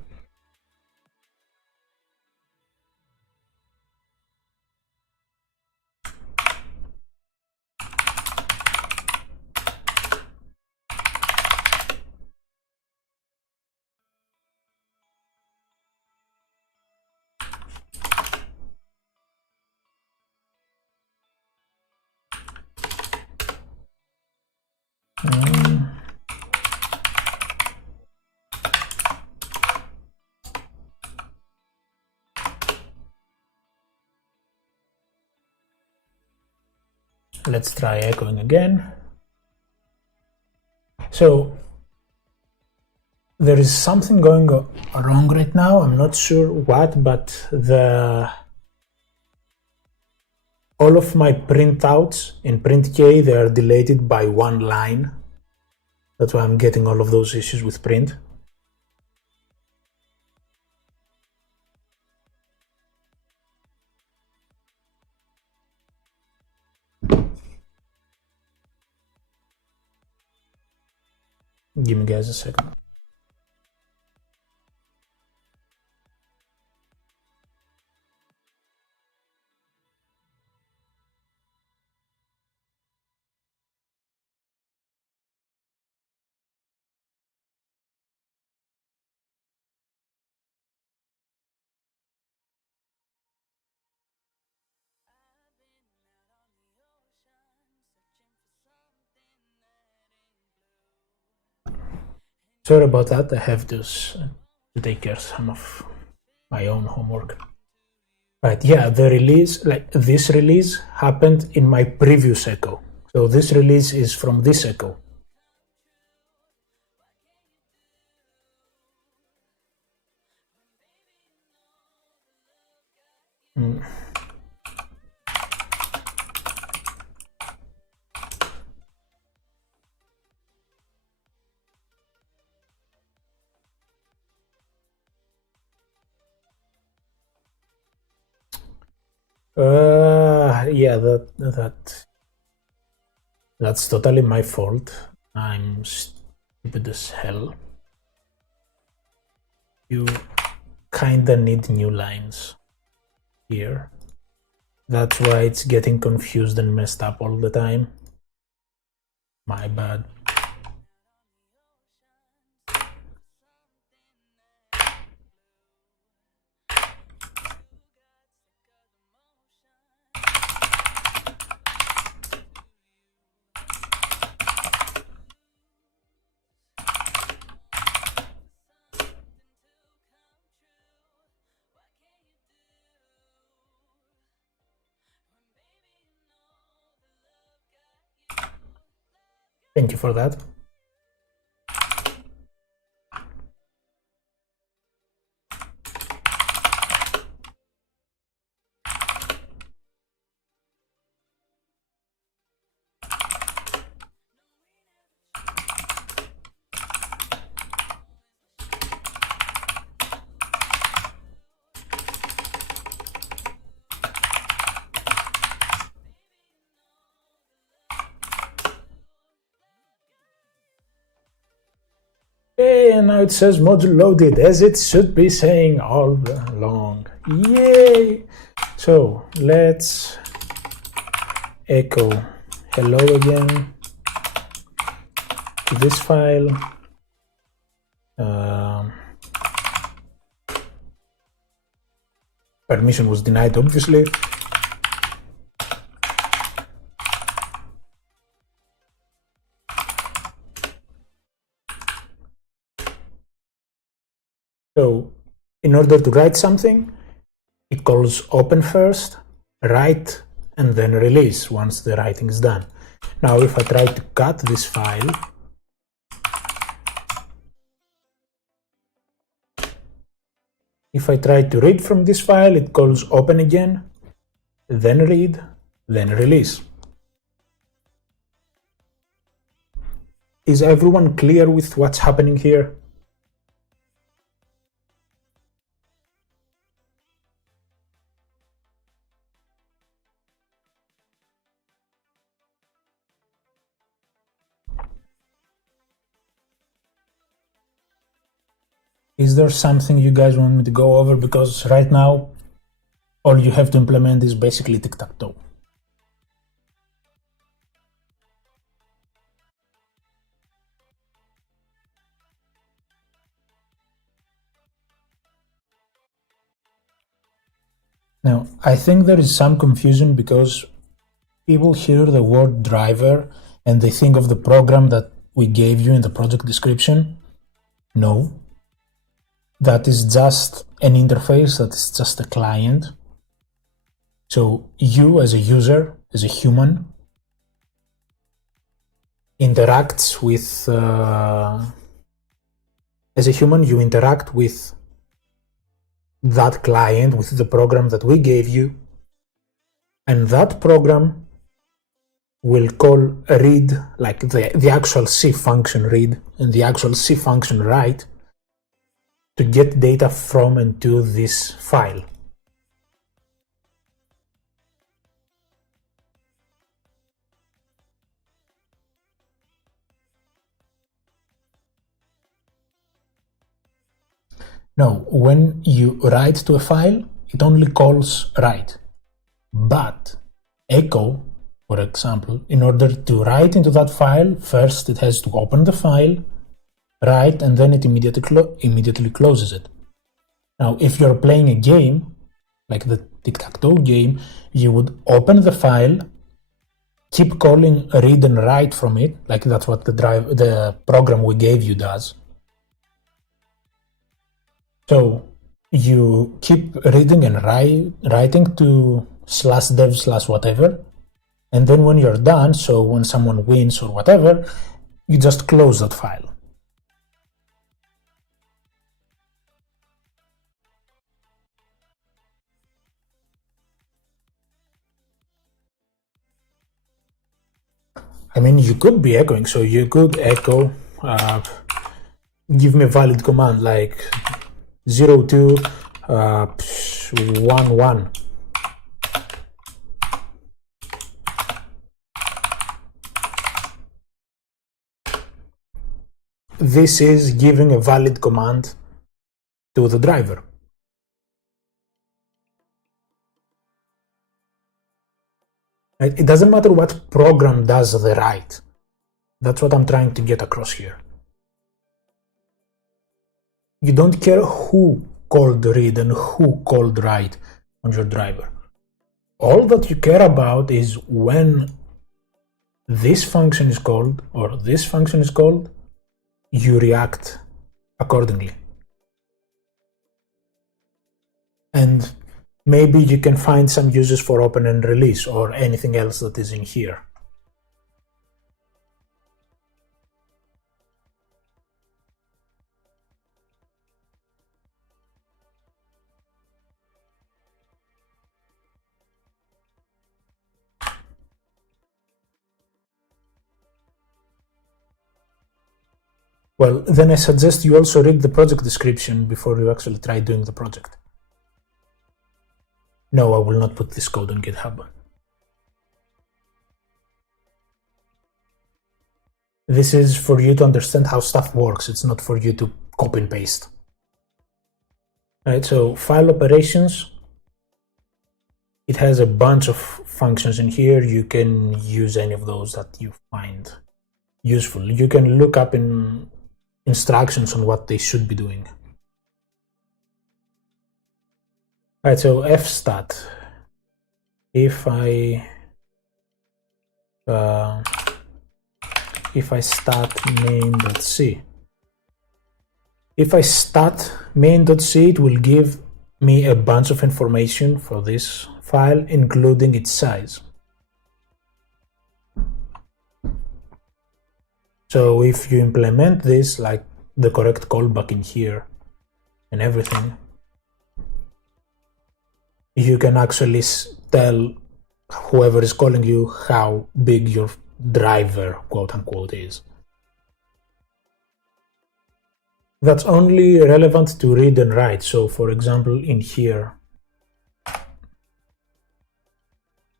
Let's try echoing again. So there is something going wrong right now. I'm not sure what, but all of my printouts in PrintK, they are deleted by one line. That's why I'm getting all of those issues with print. Give me guys a second. Sorry about that. I have to take care of some of my own homework. Right, yeah, the release, like this release happened in my previous echo. So this release is from this echo. Yeah, that's totally my fault. I'm stupid as hell. You kinda need new lines here. That's why it's getting confused and messed up all the time. My bad. Thank you for that. Okay, and now it says module loaded, as it should be saying all along. Yay! So let's echo hello again to this file. Permission was denied, obviously. So in order to write something, it calls open first, write, and then release once the writing is done. Now if I try to cut this file, if I try to read from this file, it calls open again, then read, then release. Is everyone clear with what's happening here? Is there something you guys want me to go over? Because right now, all you have to implement is basically tic-tac-toe. Now, I think there is some confusion because people hear the word driver and they think of the program that we gave you in the project description. No, that is just an interface, that is just a client. So you as a user, as a human, interacts with, as a human, you interact with that client, with the program that we gave you, and that program will call read, like the actual C function read and the actual C function write, to get data from and to this file. Now, when you write to a file, it only calls write. But echo, for example, in order to write into that file, first it has to open the file, write, and then it immediately closes it. Now, if you're playing a game, like the tic-tac-toe game, you would open the file, keep calling read and write from it, like that's what the program we gave you does. So you keep reading and writing to /dev/whatever, and then when you're done, so when someone wins or whatever, you just close that file. I mean, you could be echoing, so you could echo, give me a valid command like 0211. This is giving a valid command to the driver. It doesn't matter what program does the write. That's what I'm trying to get across here. You don't care who called read and who called write on your driver. All that you care about is when this function is called or this function is called, you react accordingly. And maybe you can find some uses for open and release or anything else that is in here. Well, then I suggest you also read the project description before you actually try doing the project. No, I will not put this code on GitHub. This is for you to understand how stuff works. It's not for you to copy and paste. Right, so file operations, it has a bunch of functions in here. You can use any of those that you find useful. You can look up in instructions on what they should be doing. All right, so fstat. If I stat main.c, if I stat main.c, it will give me a bunch of information for this file, including its size. So if you implement this, like the correct callback in here and everything, you can actually tell whoever is calling you how big your driver, quote unquote, is. That's only relevant to read and write. So for example, in here,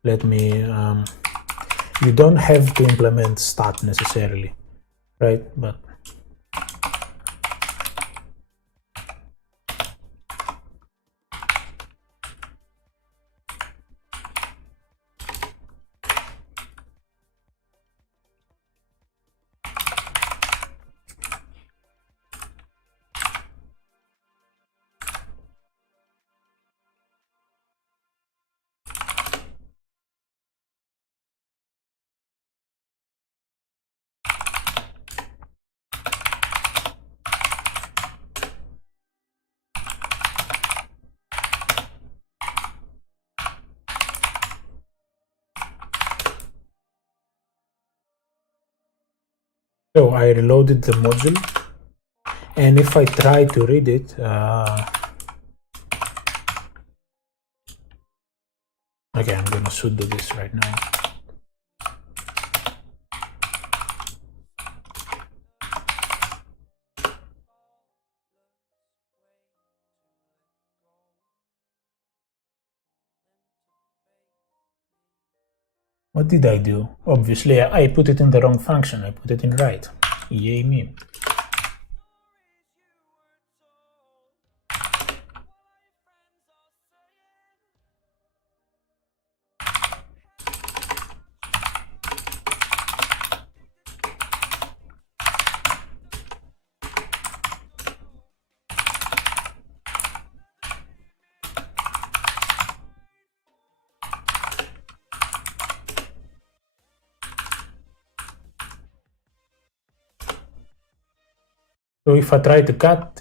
let me, you don't have to implement stat necessarily, right? But So I reloaded the module, and if I try to read it, okay, I'm gonna sudo this right now. What did I do? Obviously, I put it in the wrong function. I put it in write. Yay me. So if I try to cut,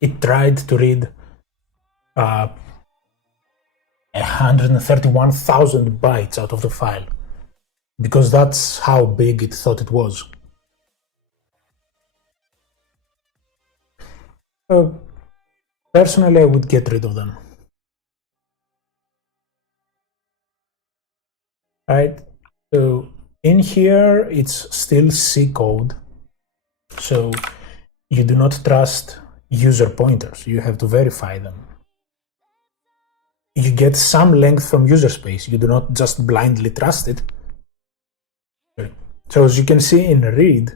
it tried to read 131,000 bytes out of the file, because that's how big it thought it was. Personally, I would get rid of them. Right? So in here, it's still C code. So you do not trust user pointers. You have to verify them. You get some length from user space. You do not just blindly trust it. So as you can see in read,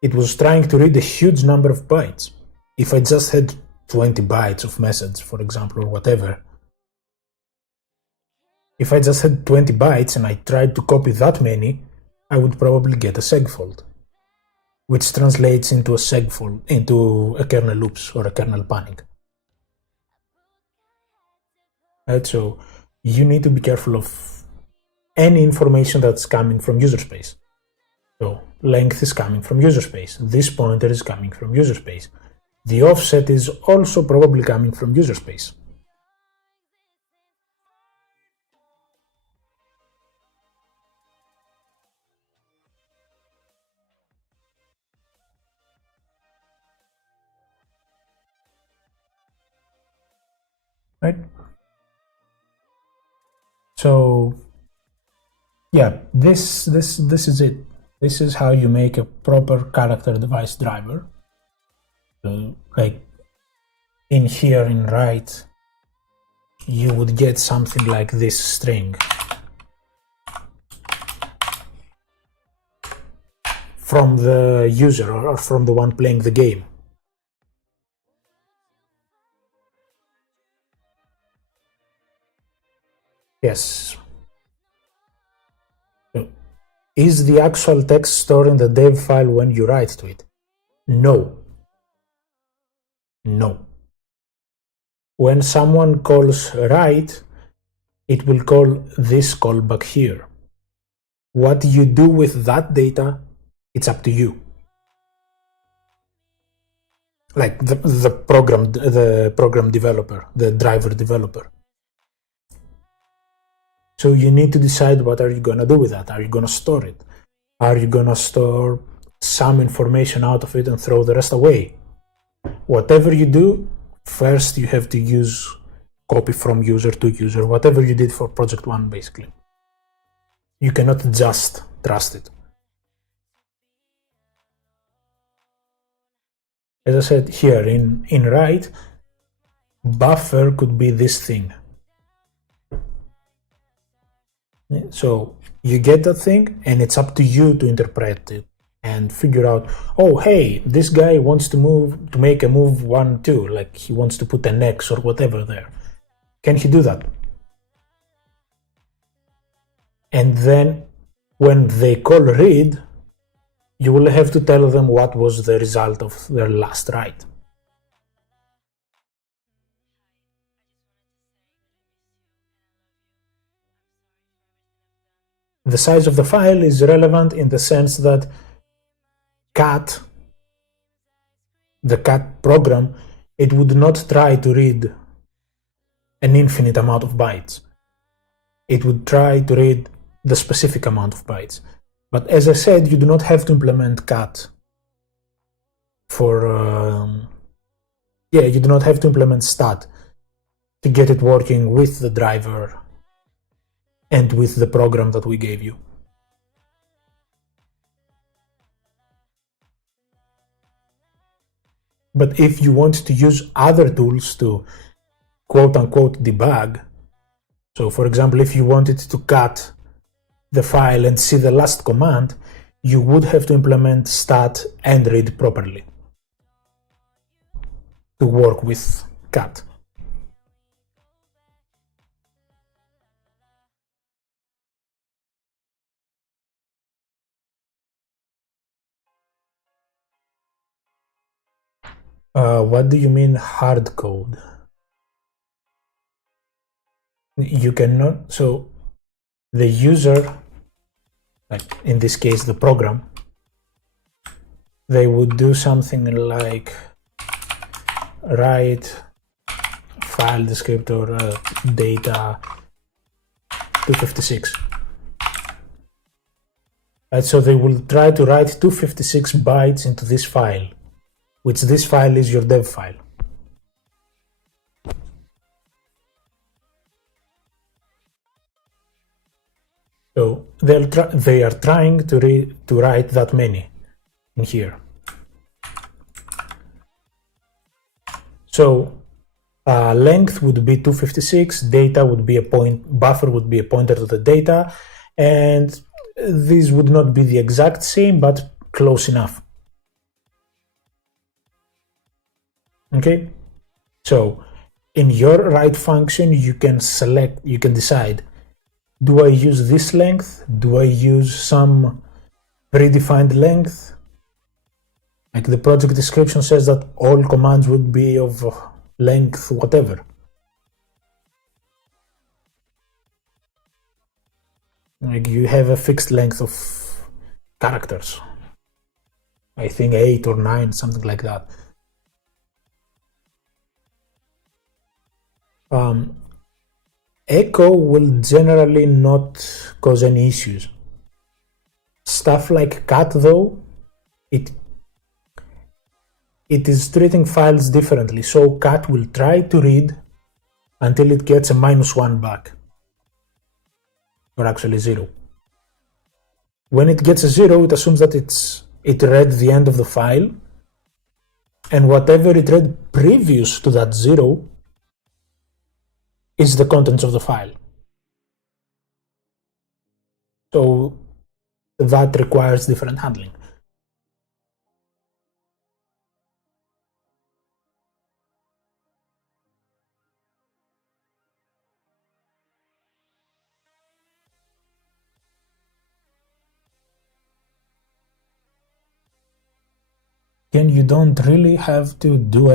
it was trying to read a huge number of bytes. If I just had 20 bytes of message, for example, or whatever, if I just had 20 bytes and I tried to copy that many, I would probably get a segfault, which translates into a segfault, into a kernel oops or a kernel panic. Right, so you need to be careful of any information that's coming from user space. So length is coming from user space. This pointer is coming from user space. The offset is also probably coming from user space. Right? So yeah, this is it. This is how you make a proper character device driver. So like in here in write, you would get something like this string from the user or from the one playing the game. Yes. So, is the actual text stored in the dev file when you write to it? No. No. When someone calls write, it will call this callback here. What you do with that data, it's up to you. Like the program developer, the driver developer. So you need to decide what are you going to do with that. Are you going to store it? Are you going to store some information out of it and throw the rest away? Whatever you do, first you have to use copy from user to user, whatever you did for project one, basically. You cannot just trust it. As I said here, in write, buffer could be this thing. So you get that thing, and it's up to you to interpret it and figure out, oh, hey, this guy wants to make a move 1, 2, like he wants to put an X or whatever there. Can he do that? And then when they call read, you will have to tell them what was the result of their last write. The size of the file is relevant in the sense that cat, the cat program, it would not try to read an infinite amount of bytes. It would try to read the specific amount of bytes. But as I said, you do not have to implement cat for, you do not have to implement stat to get it working with the driver and with the program that we gave you. But if you want to use other tools to quote-unquote debug, so for example, if you wanted to cut the file and see the last command, you would have to implement stat and read properly to work with cat. What do you mean hard code? You cannot, so the user, like in this case the program, they would do something like write file descriptor data 256. Right, so they will try to write 256 bytes into this file, which this file is your dev file. So they are trying to write that many in here. So length would be 256, data would be buffer would be a pointer to the data, and these would not be the exact same, but close enough. Okay, so in your write function, you can decide, do I use this length? Do I use some predefined length? Like the project description says that all commands would be of length whatever. Like you have a fixed length of characters. I think 8 or 9, something like that. Echo will generally not cause any issues. Stuff like cat though, it is treating files differently, so cat will try to read until it gets a -1 back, or actually 0. When it gets a 0, it assumes that it read the end of the file, and whatever it read previous to that 0 is the contents of the file. So that requires different handling. And you don't really have to do anything.